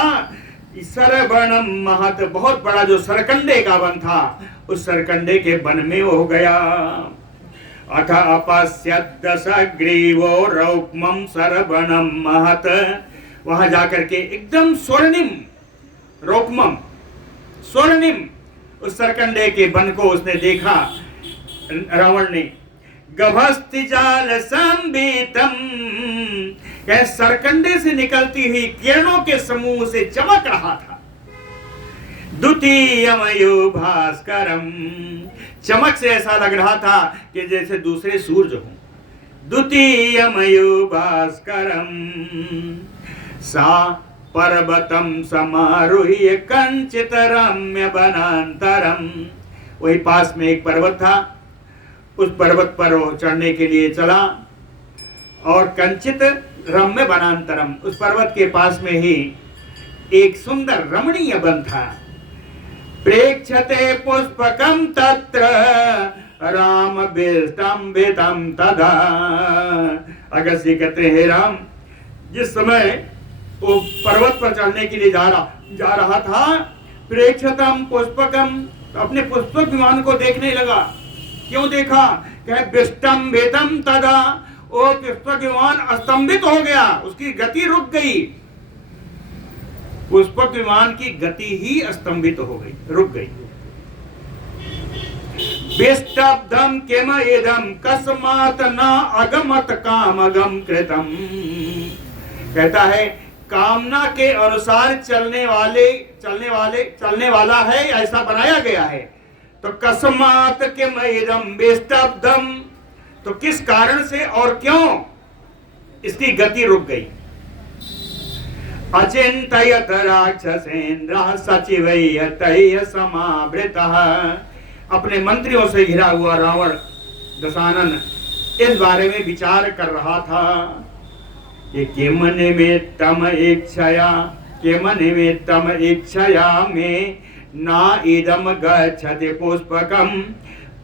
सरवणम महत, बहुत बड़ा जो सरकंडे का वन था, उस सरकंडे के वन में हो गया। अथ अपश्यत दशग्रीवो रौक्मम सरवणम महत, वहां जाकर के एकदम स्वर्णिम, रौक्मम स्वर्णिम, उस सरकंडे के वन को उसने देखा रावण ने। गभस्ति जाल संबीतम, सरकंडे से निकलती हुई किरणों के समूह से चमक रहा था। द्वितीयमयो भास्करम, चमक से ऐसा लग रहा था कि जैसे दूसरे सूरज हो। द्वितीयमयो भास्करम सा पर्वतम समारोह्य कंचित रम्य वनांतरम, वही पास में एक पर्वत था, उस पर्वत पर वो चढ़ने के लिए चला, और कंचित रम्य वनांतरम, उस पर्वत के पास में ही एक सुंदर रमणीय वन था। प्रेक्षते पुष्पकम तत्र राम विष्टम्भितम तदा, अगस्त्य कहते हैं राम जिस समय वो पर्वत पर चढ़ने के लिए जा रहा था, प्रेक्षतम पुष्पकम, तो अपने पुष्पक विमान को देखने लगा। क्यों देखा? कहे विष्टम्भितम तदा, वो पुष्पक विमान अस्तंभित हो गया, उसकी गति रुक गई। पुष्पक विमान की गति ही अस्तंभित हो गई, रुक गई। विष्टब्धम किम इदम कस्मात् न अगमत कामगम कृतम, कहता है कामना के अनुसार चलने वाला है, ऐसा बनाया गया है। तो कस्मात् किम इदम विष्टब्धम, तो किस कारण से और क्यों इसकी गति रुक गई। अचिंतयत राक्षसेन्द्र सचिवैः समावृतः, अपने मंत्रियों से घिरा हुआ रावण दशानन इस बारे में विचार कर रहा था कि किम निमित्तम इच्छया में ना इदम गच्छति पुष्पकम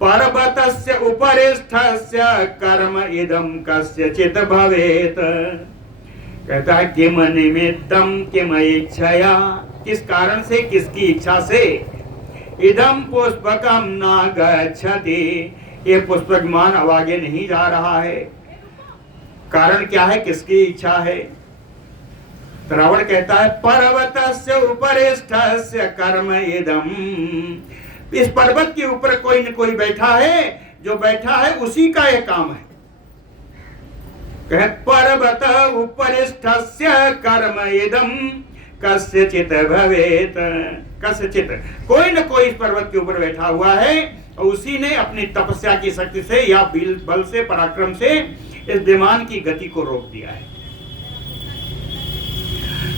पर्वतस्य उपरिष्ठस्य कर्म इदम कस्यचित् भवेत्, कहता है किम निमित्तम किम इच्छया, किस कारण से, किसकी इच्छा से, इदम पुष्पकम ना गच्छति, ये पुष्पक विमान अब आगे नहीं जा रहा है। कारण क्या है, किसकी इच्छा है? तो रावण कहता है पर्वतस्य उपरिष्ठस्य कर्म इदम, इस पर्वत के ऊपर कोई न कोई बैठा है, जो बैठा है उसी का यह काम है। कहे पर्वत उपरिष्ठस्य कर्म इदम कस्यचित् भवेत्, कस्यचित्, कोई न कोई इस पर्वत के ऊपर बैठा हुआ है और उसी ने अपनी तपस्या की शक्ति से या बल से, पराक्रम से इस विमान की गति को रोक दिया है।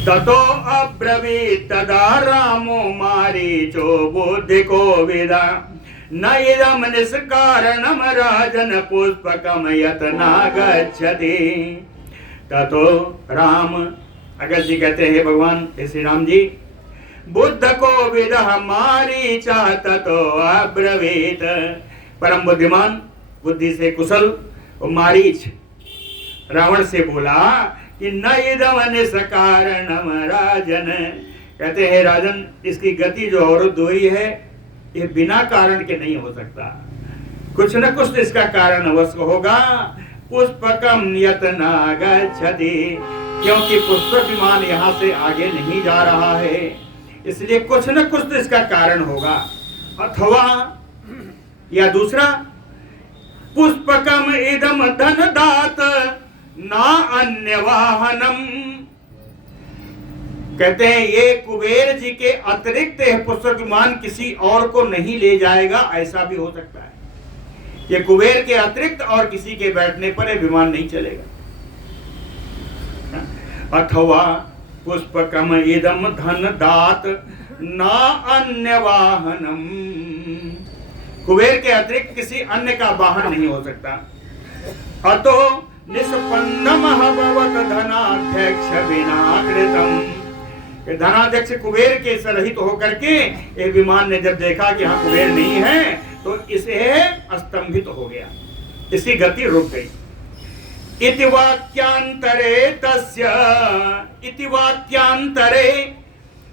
ततो अब्रवीत तदा रामो मारीचो बुद्धिको विदा न इदम निष्कारणम राजन पुष्पकम यतना गच्छति। ततो राम, अगस्त्य जी कहते हैं भगवान श्री राम जी, बुद्ध को विदः मारीचा ततो अब्रवीत, परम बुद्धिमान, बुद्धि से कुशल और मारीच रावण से बोला कि न इदम निष्कारणम राजन, कहते हैं राजन इसकी गति जो अवरुद्ध हुई है ये बिना कारण के नहीं हो सकता, कुछ न कुछ इसका कारण अवश्य होगा। पुष्पकम यतना गच्छति, क्योंकि पुष्पक विमान यहाँ से आगे नहीं जा रहा है, इसलिए कुछ न कुछ तो इसका कारण होगा। अथवा या दूसरा, पुष्पकम इदम धन दात ना अन्य वाहनम, कहते हैं ये कुबेर जी के अतिरिक्त पुष्पक विमान किसी और को नहीं ले जाएगा, ऐसा भी हो सकता है। ये कुबेर के अतिरिक्त और किसी के बैठने पर यह विमान नहीं चलेगा। अथवा पुष्पकम इदम धन दात ना अन्य वाहनम, कुबेर के अतिरिक्त किसी अन्य का वाहन नहीं हो सकता। अतो निष्पन्नम भवत धनाध्यक्ष बिना कृतम, कि धनाध्यक्ष कुबेर के सरहित होकर के एक विमान ने जब देखा कि हाँ कुबेर नहीं है तो इसे स्तंभित हो गया, इसकी गति रुक गई। इति वाक्यांतरे तस्य, इति वाक्यांतरे,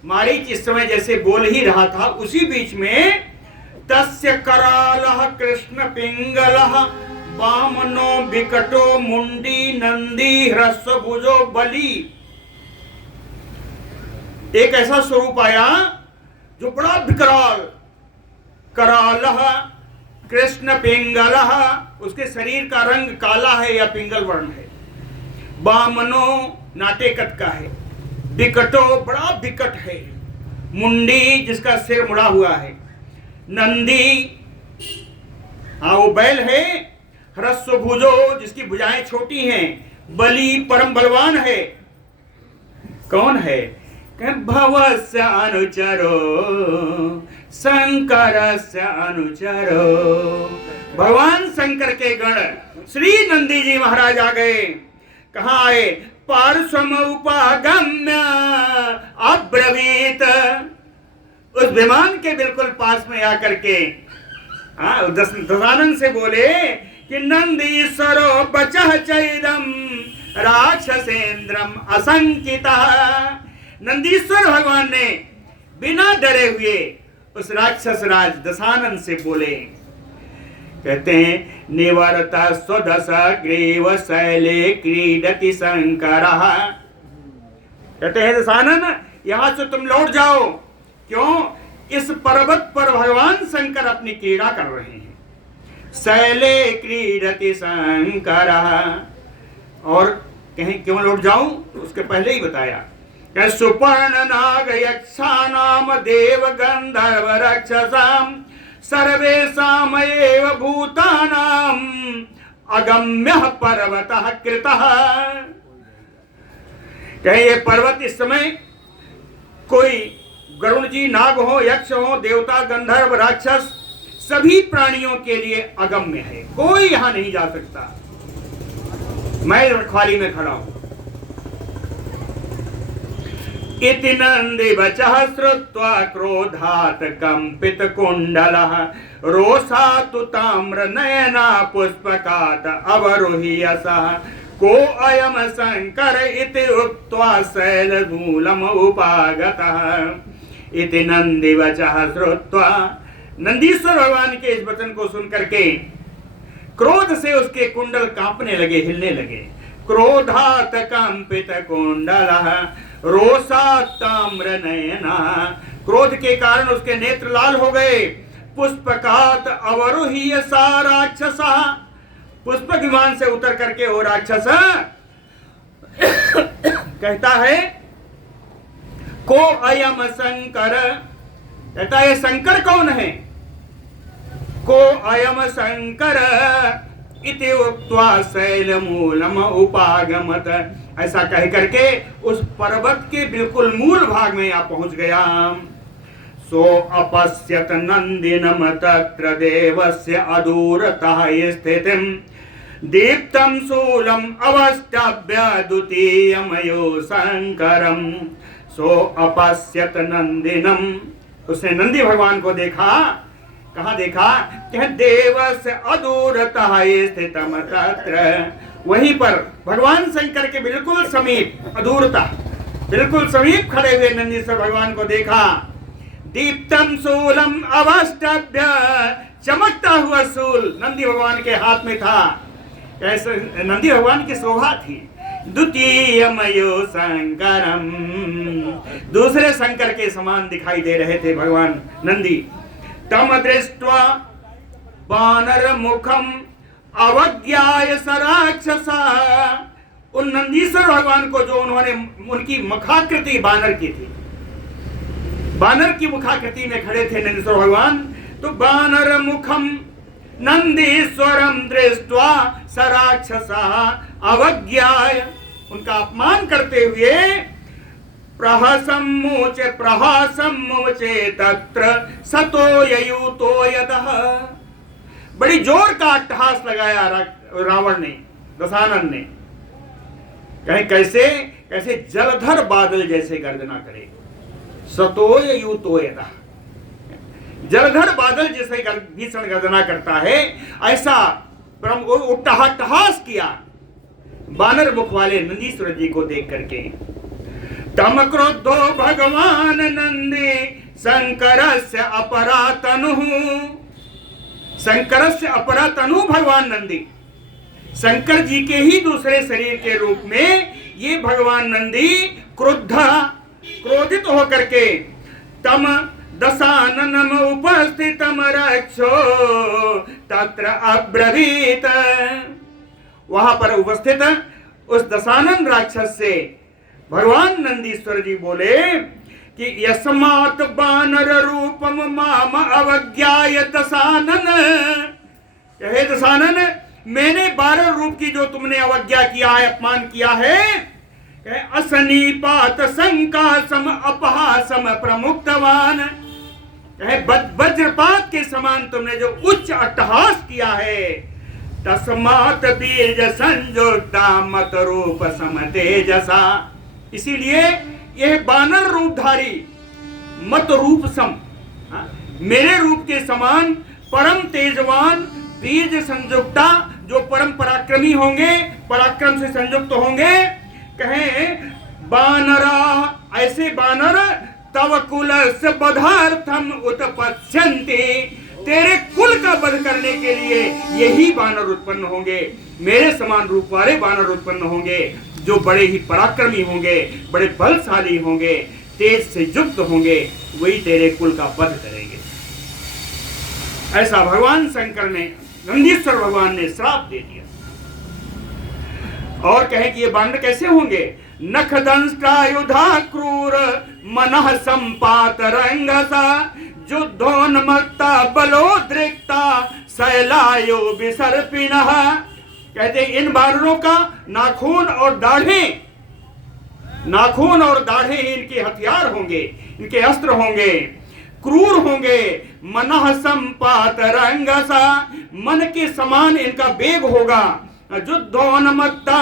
मारीच इस समय जैसे बोल ही रहा था उसी बीच में तस्य करालः कृष्ण पिंगलः वामनो विकटो मुंडी नंदी ह्रस्वभुजो बलि, एक ऐसा स्वरूप आया जो बड़ा विकराल, करालः कृष्ण पिंगलः, उसके शरीर का रंग काला है या पिंगल वर्ण है, वामनो नाटे कट का है, विकटो बड़ा विकट है, मुंडी जिसका सिर मुड़ा हुआ है, नंदी हाँ वो बैल है, ह्रस्वभुजो जिसकी भुजाएं छोटी हैं, बलि परम बलवान है। कौन है? भवस्य अनुचरो शंकरस्य अनुचरो, भगवान शंकर के गण श्री नंदी जी महाराज आ गए। कहाँ आए? पार्श्वम उपागम्य अब्रवीत, उस विमान के बिल्कुल पास में आकर के दशानन से बोले कि नंदीश्वरो बचः चैदम राक्षसेन्द्रम असंकिता, नंदीश्वर भगवान ने बिना डरे हुए उस राक्षस राज दशानन से बोले, कहते हैं निवर्ता स्वदश ग्रीव शैले क्रीडति शंकर, कहते हैं दशानन यहां से तुम लौट जाओ, क्यों? इस पर्वत पर भगवान शंकर अपनी क्रीड़ा कर रहे हैं। शैले क्रीडति शंकर, और कहीं क्यों लौट जाऊं? उसके पहले ही बताया, सुपर्ण नाग यक्षानाम देव गंधर्व रक्षसाम सर्वेषाम एव भूतानाम अगम्य पर्वतः कृतः, कहे ये पर्वत इस समय कोई गरुण जी, नाग हो, यक्ष हो, देवता, गंधर्व, राक्षस, सभी प्राणियों के लिए अगम्य है, कोई यहां नहीं जा सकता, मैं रखवाली में खड़ा हूं। इति नंदी वचः श्रुत्वा क्रोधात् कंपित कुंडलः रोषातु ताम्र नयना पुष्पकात् अवरुह्यसः को अयम शंकर इति उक्त्वा शैलमूलम् उपागतः। इति नंदी वचः श्रुत्वा, नंदीश्वर भगवान के इस वचन को सुनकर के क्रोध से उसके कुंडल कांपने लगे, हिलने लगे। क्रोधात् कंपित कुंडलः रोषात् ताम्र नयना, क्रोध के कारण उसके नेत्र लाल हो गए। पुष्पकात् अवरुह्यसा राक्षसः, पुष्पक विमान से उतर करके वो राक्षस कहता है को अयम शंकर, कहता है शंकर कौन है? को अयम शंकर इति उक्त्वा शैलमूलम् उपागमत, ऐसा कह करके उस पर्वत के बिल्कुल मूल भाग में यहाँ पहुंच गया। सो अपश्यत नंदिनम तत्र देवस्य अदूरतः स्थितिम दीप्तं शूलम् अवस्त्य द्वितीयमयो शंकरम। सो अपश्यत नंदिनम, उसने नंदी भगवान को देखा। कहाँ देखा? कह देवस्य अदूरतः स्थितम तत्र, वहीं पर भगवान शंकर के बिल्कुल समीप, अदूरता बिल्कुल समीप खड़े हुए नंदीश्वर भगवान को देखा। दीप्तम शूलम अवस्त्य, चमकता हुआ शूल नंदी भगवान के हाथ में था। कैसे नंदी भगवान की शोभा थी। द्वितीयमयो शंकरम, दूसरे शंकर के समान दिखाई दे रहे थे भगवान नंदी। तम दृष्ट्वा वानर मुखम अवज्ञाय सराक्षसा, उन नंदीश्वर भगवान को जो उन्होंने, उनकी मुखाकृति बानर की थी, बानर की मुखाकृति में खड़े थे नंदीश्वर भगवान, तो बानर मुखम नंदीश्वरम दृष्ट्वा सराक्षसा अवज्ञाय, उनका अपमान करते हुए प्रहसम मुचे तत्र सतो ययुतो यदः, बड़ी जोर का अट्टहास लगाया रावण ने, दशानन ने। कहे कैसे? कैसे जलधर बादल जैसे गर्जना करे। सतोय यूतोयता, जलधर बादल जैसे भीषण गर्जना करता है ऐसा अट्टहास किया बानर मुख वाले नंदीश्वर जी को देख करके। तम क्रोधो भगवान नंदी शंकरस्य अपरा तनु, शंकरस्य अपरा तनु भगवान नंदी, शंकर जी के ही दूसरे शरीर के रूप में ये भगवान नंदी क्रोधित होकर के तम दशाननम उपस्थितम रक्षो तत्र अब्रवीत, वहां पर उपस्थित उस दशानन राक्षस से भगवान नंदीश्वर जी बोले कि यस्मात् बानर रूपम माम अवज्ञाय दशानन, हे दशानन मैंने 12 रूप की जो तुमने अवज्ञा किया है, अपमान किया है, असनीपात संकासम अपहासम प्रमुक्तवान, वज्रपात के समान तुमने जो उच्च अट्टहास किया है, तस्मात् बीज संयुक्ता मत रूप सम तेजसा, इसीलिए यह बानर रूपधारी मत रूप सम, मेरे रूप के समान परम तेजवान बीज संयुक्ता, जो परम पराक्रमी होंगे, पराक्रम से संयुक्त होंगे, कहें बानरा ऐसे बानर तव कुलस्य बधार्थम उत्पत्स्यन्ति, तेरे कुल का वध करने के लिए यही बानर उत्पन्न होंगे, मेरे समान रूप वाले बानर उत्पन्न होंगे, जो बड़े ही पराक्रमी होंगे, बड़े बलशाली होंगे, तेज से युक्त होंगे, वही तेरे कुल का वध करेंगे। ऐसा भगवान शंकर ने, नंदीश्वर भगवान ने श्राप दे दिया। और कहे कि ये बानर कैसे होंगे, नख दंष्टायुधा क्रूर मनः संपात रंगसा युद्धोन्मत्ता बलोद्रिक्ता शैलायो विसर्पिणः, कहते इन बानरों का नाखून और दाढ़े इनके हथियार होंगे, इनके अस्त्र होंगे, क्रूर होंगे, मनः संपात रंगसा, मन के समान इनका वेग होगा, युद्धोन्मत्ता,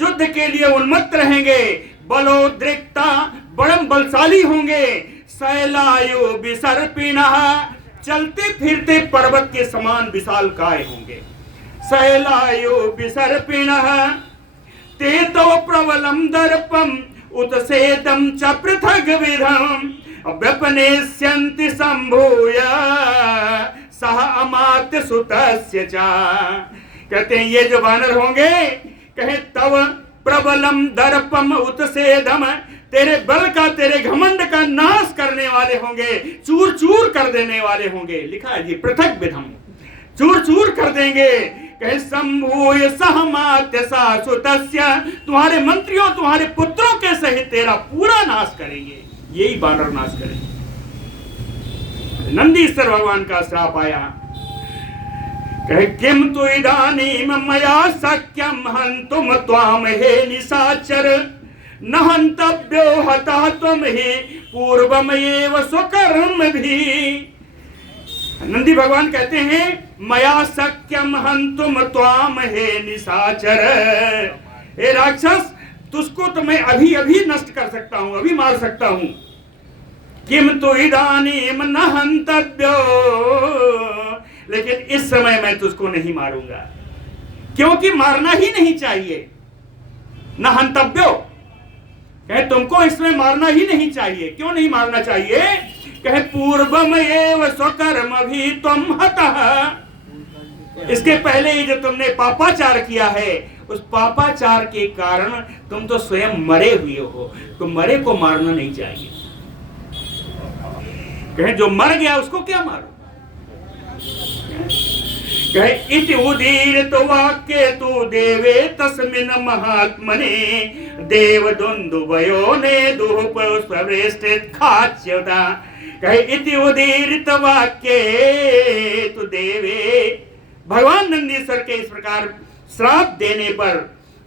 युद्ध के लिए उन्मत्त रहेंगे, बलोद्रिक्ता, बड़म बलशाली होंगे, शैलायु विसर्पिणः, चलते फिरते पर्वत के समान विशालकाय होंगे, शैलायु विसर्पिणः, ते तो प्रबलम दर्पम उत्सेदम च पृथग विधम व्यपनेष्यन्ति संभूय सह अमात्य सुतस्य च, कहते हैं ये जो बानर होंगे, कहे तव प्रबलम दर्पम उत्सेदम, तेरे बल का, तेरे घमंड का नाश करने वाले होंगे, चूर चूर कर देने वाले होंगे, लिखा है जी पृथक विधम, चूर चूर कर देंगे, कहे संभूय सहमात्य सासुतस्य, तुम्हारे मंत्रियों तुम्हारे पुत्रों के सहित तेरा पूरा नाश करेंगे, यही बानर नाश करेंगे। नंदीश्वर भगवान का श्राप आया, कहे किम तु इदानीम मया शक्यम हन्तुम त्वाम हे निशाचर न हन्तव्यो हतः त्वम हि पूर्वम एव स्वकर्म भी। नंदी भगवान कहते हैं मया शक्यम हन्तुम त्वाम हे निशाचर, हे राक्षस तुझको तो मैं अभी अभी नष्ट कर सकता हूं, अभी मार सकता हूं। किम तु इदानीम न हन्तव्यो, लेकिन इस समय मैं तुझको नहीं मारूंगा, क्योंकि मारना ही नहीं चाहिए। न हन्तव्यो, कहे तुमको इसमें मारना ही नहीं चाहिए, क्यों नहीं मारना चाहिए, कहे पूर्वम एव स्वकर्म भी तुम हतः, इसके पहले ही जो तुमने पापाचार किया है, उस पापाचार के कारण तुम तो स्वयं मरे हुए हो, तो मरे को मारना नहीं चाहिए। कहे जो मर गया उसको क्या मारो, कहे इति उदीरित वाक्ये तु देवे तस्मिन् महात्मने देव दुन्दुभयो ने दुःप प्रवेष्टित खाच्यता, कहे इति उदीरित वाक्ये तु देवे, भगवान नंदीश्वर के इस प्रकार श्राप देने पर,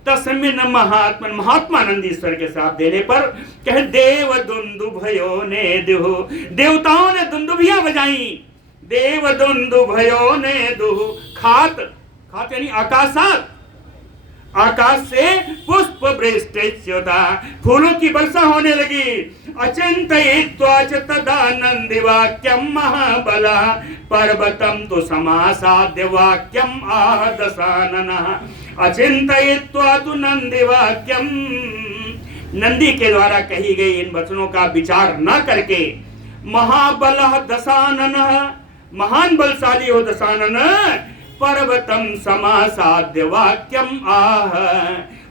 तस्मिन् महात्मन, महात्मा नंदीश्वर के श्राप देने पर, कहे देव दुन्दुभयो ने दुहु, देवताओं ने दुंदुभियां बजाई, देव दुन्दुभयो ने दुहु, खात, खात यानी आकाशात, आकाश से पुष्प वृष्टिच्युता, फूलों की वर्षा होने लगी। अचिंतयित्वा च तदा नंदि वाक्यम महाबला, पर्वतम तो समासाद्य वाक्यम आह दशाननः। अचिंतयित्वा तु नंदि वाक्यम, नंदी के द्वारा कही गई इन वचनों का विचार न करके, महाबलः दशाननः, महान बलशाली हो दशानन, पर्वतम समासाद्य वाक्यम आह,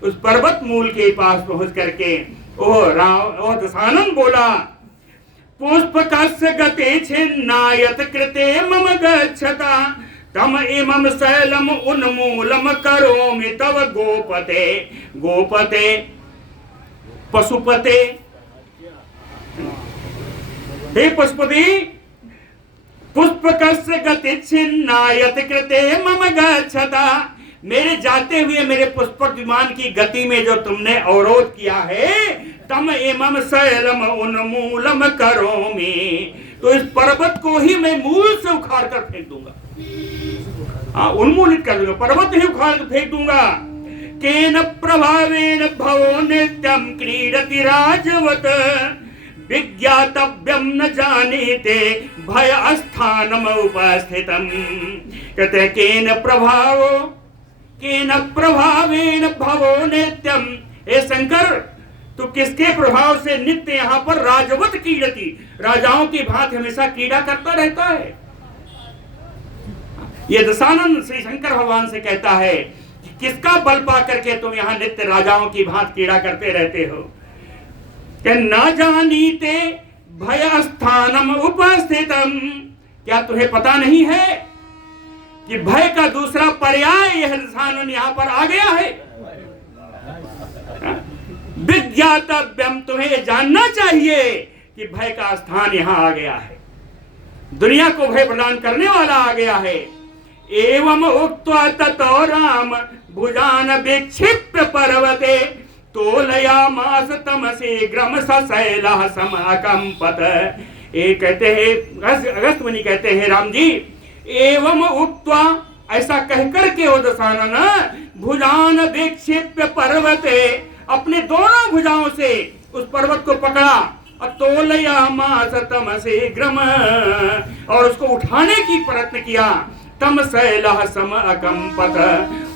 उस पर्वत मूल के पास पहुंच करके ओ दशानन बोला, पुष्पकस्य गते छिन्नायत कृते मम गच्छता, तम इमं शैलम उन्मूलम करोमि तव गोपते। गोपते पशुपते, हे पशुपति, पुष्पकस्य गति छिन्नायत कृते मम गच्छता, मेरे जाते हुए मेरे पुष्पक विमान की गति में जो तुमने अवरोध किया है, तम इमं शैलम उन्मूलम करोमि, तो इस पर्वत को ही मैं मूल से उखाड़ कर फेंक दूंगा। हाँ, उन्मूलित कर दूंगा, पर्वत ही उखाड़ कर फेंक दूंगा। केन प्रभावेन भवो नित्यं क्रीडति राजवत, विज्ञातव्यम न जानीते भय स्थानम उपस्थितम। कहते हैं केन प्रभावेन भवो नित्यम, हे शंकर, तू किसके प्रभाव से नित्य यहाँ पर राजवत क्रीडति, राजाओं की भांति हमेशा क्रीड़ा करता रहता है। ये दशानन श्री शंकर भगवान से कहता है कि किसका बल पा करके तुम यहाँ नित्य राजाओं की भांति क्रीड़ा करते रहते हो। न जानीते भय स्थानम उपस्थितम, क्या तुम्हें पता नहीं है कि भय का दूसरा पर्याय यह दशानन यहाँ पर आ गया है। विज्ञातव्यम, तुम्हें जानना चाहिए कि भय का स्थान यहाँ आ गया है, दुनिया को भय प्रदान करने वाला आ गया है। एवं उक्त्वा ततो राम भुजान विक्षिप्य पर्वते, तोलयामास तमसे ग्रम सशैलः समाकंपत। एक कहते हैं अगस्त मुनि कहते हैं, राम जी, एवं उक्त्वा, ऐसा कहकर के ओ दशानन, भुजान विक्षिप्य पर्वते, अपने दोनों भुजाओं से उस पर्वत को पकड़ा, और तोलयामास तमसे ग्रम, और उसको उठाने की प्रयत्न किया। तम शैलः समाकंपत,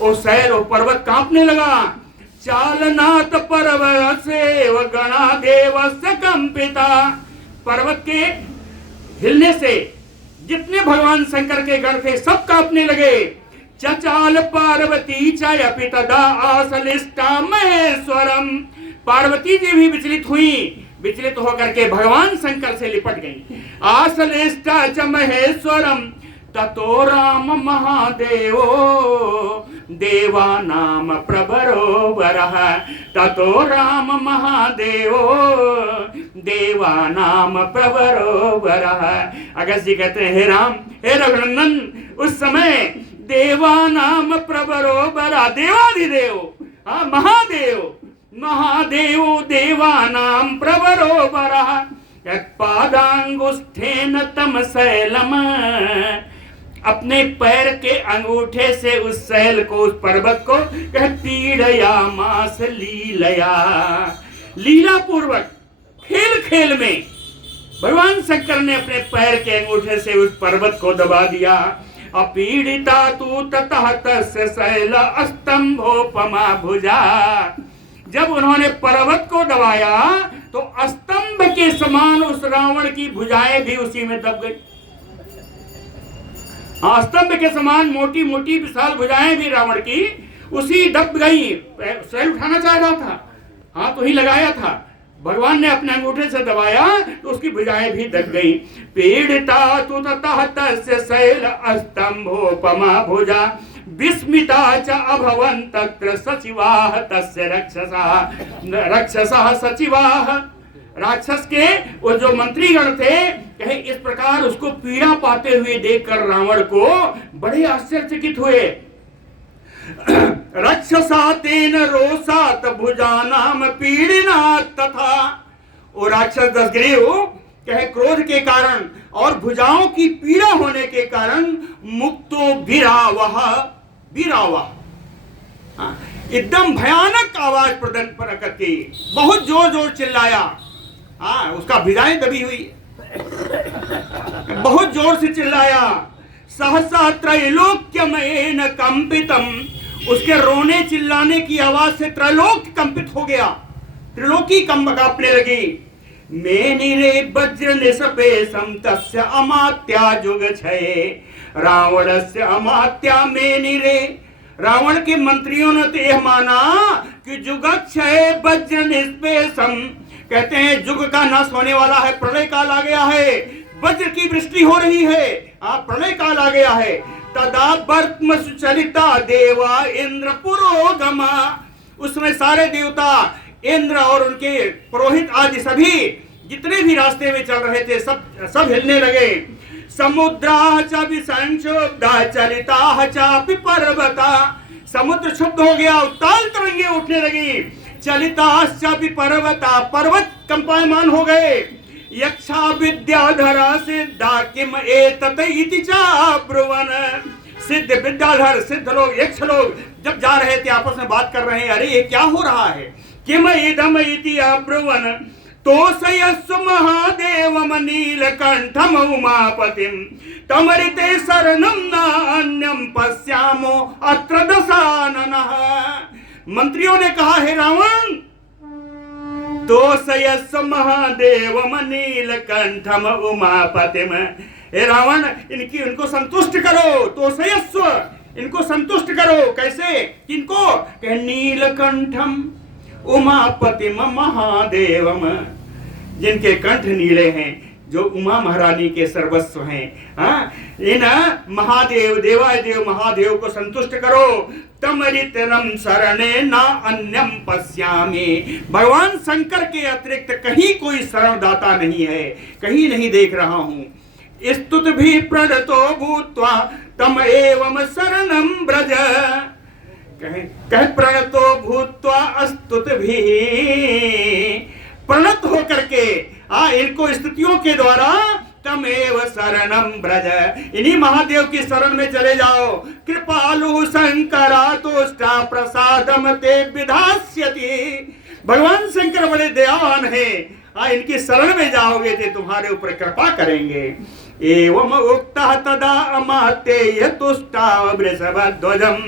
ओ शैल, ओ पर्वत कांपने लगा। चालनाथ पर्वत सेव गणा देवस्य कंपिता, पर्वत के हिलने से जितने भगवान शंकर के गण थे सब कांपने लगे। चचाल पार्वती चयपि तदा आसलिष्टा महेश्वरम, पार्वती जी भी विचलित हुई, विचलित होकर के भगवान शंकर से लिपट गई। आसलिष्टा च महेश्वरम ततो राम महादेवो देवानाम प्रभरो वरः, ततो राम महादेवो देवानाम प्रभरो वरः। अगस्त जी कहते हैं, हे राम, हे रघुनंदन, उस समय देवानाम प्रभरो वरः, देवाधिदेव, हाँ, महादेव, महादेव देवानाम प्रभरो वरः, पादांगुष्ठेन तम शैलम, अपने पैर के अंगूठे से उस शैल को, उस पर्वत को पीड़यामास लीलया, लीला पूर्वक खेल खेल में भगवान शंकर ने अपने पैर के अंगूठे से उस पर्वत को दबा दिया। अपीड़िता तू ततः तस्य शैल स्तंभोपमा भुजा, जब उन्होंने पर्वत को दबाया तो स्तंभ के समान उस रावण की भुजाएं भी उसी में दब गई। हाँ, स्तंभ के समान मोटी मोटी विशाल भुजाएं भी रावण की उसी दब गई। शैल उठाना चाह रहा था, हाँ तो ही लगाया था, भगवान ने अपने अंगूठे से दबाया तो उसकी भुजाएं भी दब गई। पीड़िता तु ततः तस्य शैल स्तंभोपमा भुजा, विस्मिता च अभवन् तत्र सचिवाः तस्य रक्षसः सचिवाः, राक्षस के वो जो मंत्रीगण थे, कहे इस प्रकार उसको पीड़ा पाते हुए देखकर रावण को बड़े आश्चर्यचकित हुए। रक्षसा तेन रोषात भुजानाम पीड़िनात् तथा, वो राक्षस दशग्रीव कहे क्रोध के कारण और भुजाओं की पीड़ा होने के कारण मुक्तो विरावः, विरावः, हाँ, एकदम भयानक आवाज प्रकट की, बहुत जोर जोर चिल्लाया। हाँ, उसका भुजाएं दबी हुई, बहुत जोर से चिल्लाया। सहसा त्रैलोक्यमयेन कंपितम, उसके रोने चिल्लाने की आवाज से त्रैलोक्य कंपित हो गया, त्रिलोकी कांपने लगी। मेनिरे वज्र निसपेशम तस्य अमात्या जुग छये, रावणस्य अमात्या मेनिरे। रावण के मंत्रियों ने तो यह माना कि जुगक्षय वज्र निष्पेशम, कहते हैं युग का नाश होने वाला है, प्रलय काल आ गया है, वज्र की वृष्टि हो रही है, प्रलय काल आ गया है। तदा वर्त्म सुचरिता देवा इंद्र पुरोगमा, उसमें सारे देवता इंद्र और उनके पुरोहित आदि सभी जितने भी रास्ते में चल रहे थे सब हिलने लगे। समुद्रा च विसंक्षुब्धा चलिता चापि पर्वता, समुद्र क्षुब्ध हो गया, उताल तरंगे उठने लगी। चलिताश्चापि पर्वता, पर्वत कंपायमान हो गए। यक्षा विद्याधरा सिद्धा किम एतत इति चाब्रुवन, सिद्ध विद्याधर सिद्ध लोग यक्ष लोग जब जा रहे थे आपस में बात कर रहे हैं, अरे ये क्या हो रहा है। किम इदम इति अब्रुवन तोषयस्व महादेवम नीलकंठम उमापतिम तमरिते शरणम नान्यम पश्यामो अत्र दशाननः। मंत्रियों ने कहा, हे रावण, तोषयस्व महादेवम नीलकंठम उमापतिम, हे रावण इनको संतुष्ट करो, तोषयस्व इनको संतुष्ट करो। कैसे, किनको, कह नीलकंठम उमापतिम महादेवम, जिनके कंठ नीले हैं, जो उमा महारानी के सर्वस्व हैं। इन महादेव देवादेव महादेव को संतुष्ट करो। तमरितरम शरणे ना अन्यम पश्यामि, भगवान शंकर के अतिरिक्त कहीं कोई शरणदाता नहीं है, कहीं नहीं देख रहा हूं। स्तुत भी प्रणतो भूत्वा तम एवं शरणम ब्रज, कह प्रणतो भूत्वा अस्तुत भी, प्रणत होकर के इनको स्तुतियों के द्वारा तमेव शरणम ब्रज, इन्हीं महादेव की शरण में चले जाओ। कृपालु शंकरा तुष्टा प्रसादम ते विधास्यति, भगवान शंकर बड़े दयावान हैं, इनकी शरण में जाओगे तो तुम्हारे ऊपर कृपा करेंगे। एवं उक्ता तदा अमात्य तुष्टा वृषभध्वजम,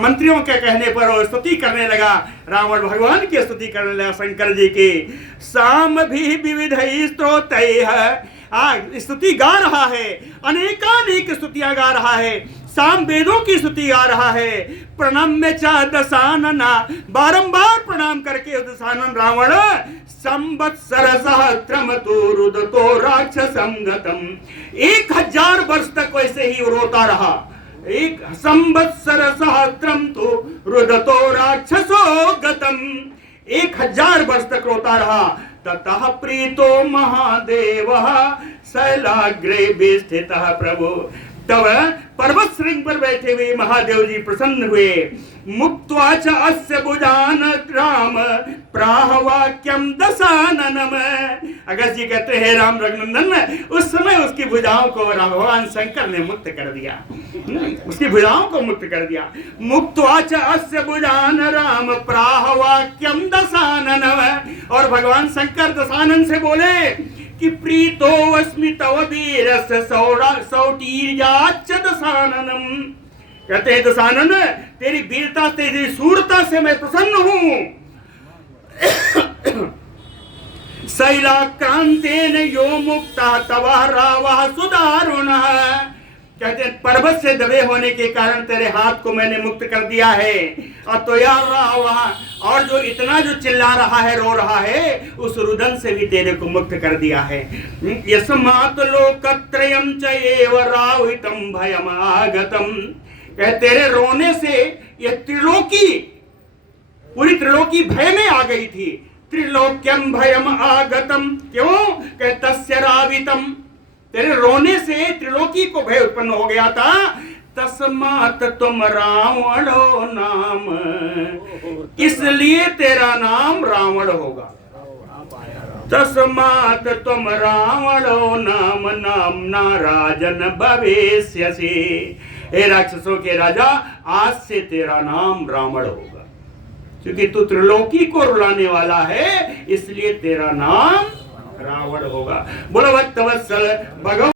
मंत्रियों के कहने पर वो स्तुति करने लगा, रावण भगवान की स्तुति करने लगा शंकर जी की। साम भी विविध स्तोत्रैः, स्तुति गा रहा है, अनेकानेक स्तुतियां गा रहा है, साम वेदों की स्तुति गा रहा है। प्रणम्य च दशानना, बारंबार प्रणाम करके दशानन रावण संवत्सर सहस्रम तो रुदतो राक्षसम गतम, 1000 वर्ष तक वैसे ही रोता रहा। एक संवत्सर सहस्रम तो रुदतो राक्षसो गतम, 1000 वर्ष तक रोता रहा। ततः प्रीतो महादेवः शैलाग्रे विस्थितः प्रभु, तब पर्वत श्रृंग पर बैठे हुए महादेव जी प्रसन्न हुए। मुक्त्वा च अस्य भुजान राम प्राह वाक्यम दशाननम, अगस्त जी कहते हैं राम रघुनंदन, उस समय उसकी भुजाओं को भगवान शंकर ने मुक्त कर दिया, उसकी भुजाओं को मुक्त कर दिया। मुक्त्वा च अस्य भुजान राम प्राह वाक्यम दशाननम, और भगवान शंकर दशानन से बोले कि प्रीतो अस्मि तव वीरस्य सौटीर्याच्च दशाननम, कहते हैं दशानन तेरी वीरता तेरी शूरता से मैं प्रसन्न हूं। शैलाक्रांतेन यो मुक्ता तवा रावः सुदारुणः, कहते हैं पर्वत से दबे होने के कारण तेरे हाथ को मैंने मुक्त कर दिया है। और तो यार रावः, और जो इतना जो चिल्ला रहा है रो रहा है, उस रुदन से भी तेरे को मुक्त कर दिया है। यस्मात् लोकत्रयं च एव रावितं भयम् आगतम्, कह तेरे रोने से यह त्रिलोकी, पूरी त्रिलोकी भय में आ गई थी। त्रिलोक्यम भयम आगतम, क्यों, कह तस्य रावितम, तेरे रोने से त्रिलोकी को भय उत्पन्न हो गया था। तस्मात् तुम रावणो नाम, इसलिए तेरा नाम रावण होगा। तस्मात् तुम रावणो नाम नाम्ना राजन भविष्यसि, हे राक्षसों के राजा, आज से तेरा नाम रावण होगा, क्योंकि तू त्रिलोकी को रुलाने वाला है, इसलिए तेरा नाम रावण होगा। बोलो भक्तवत्सल भगवान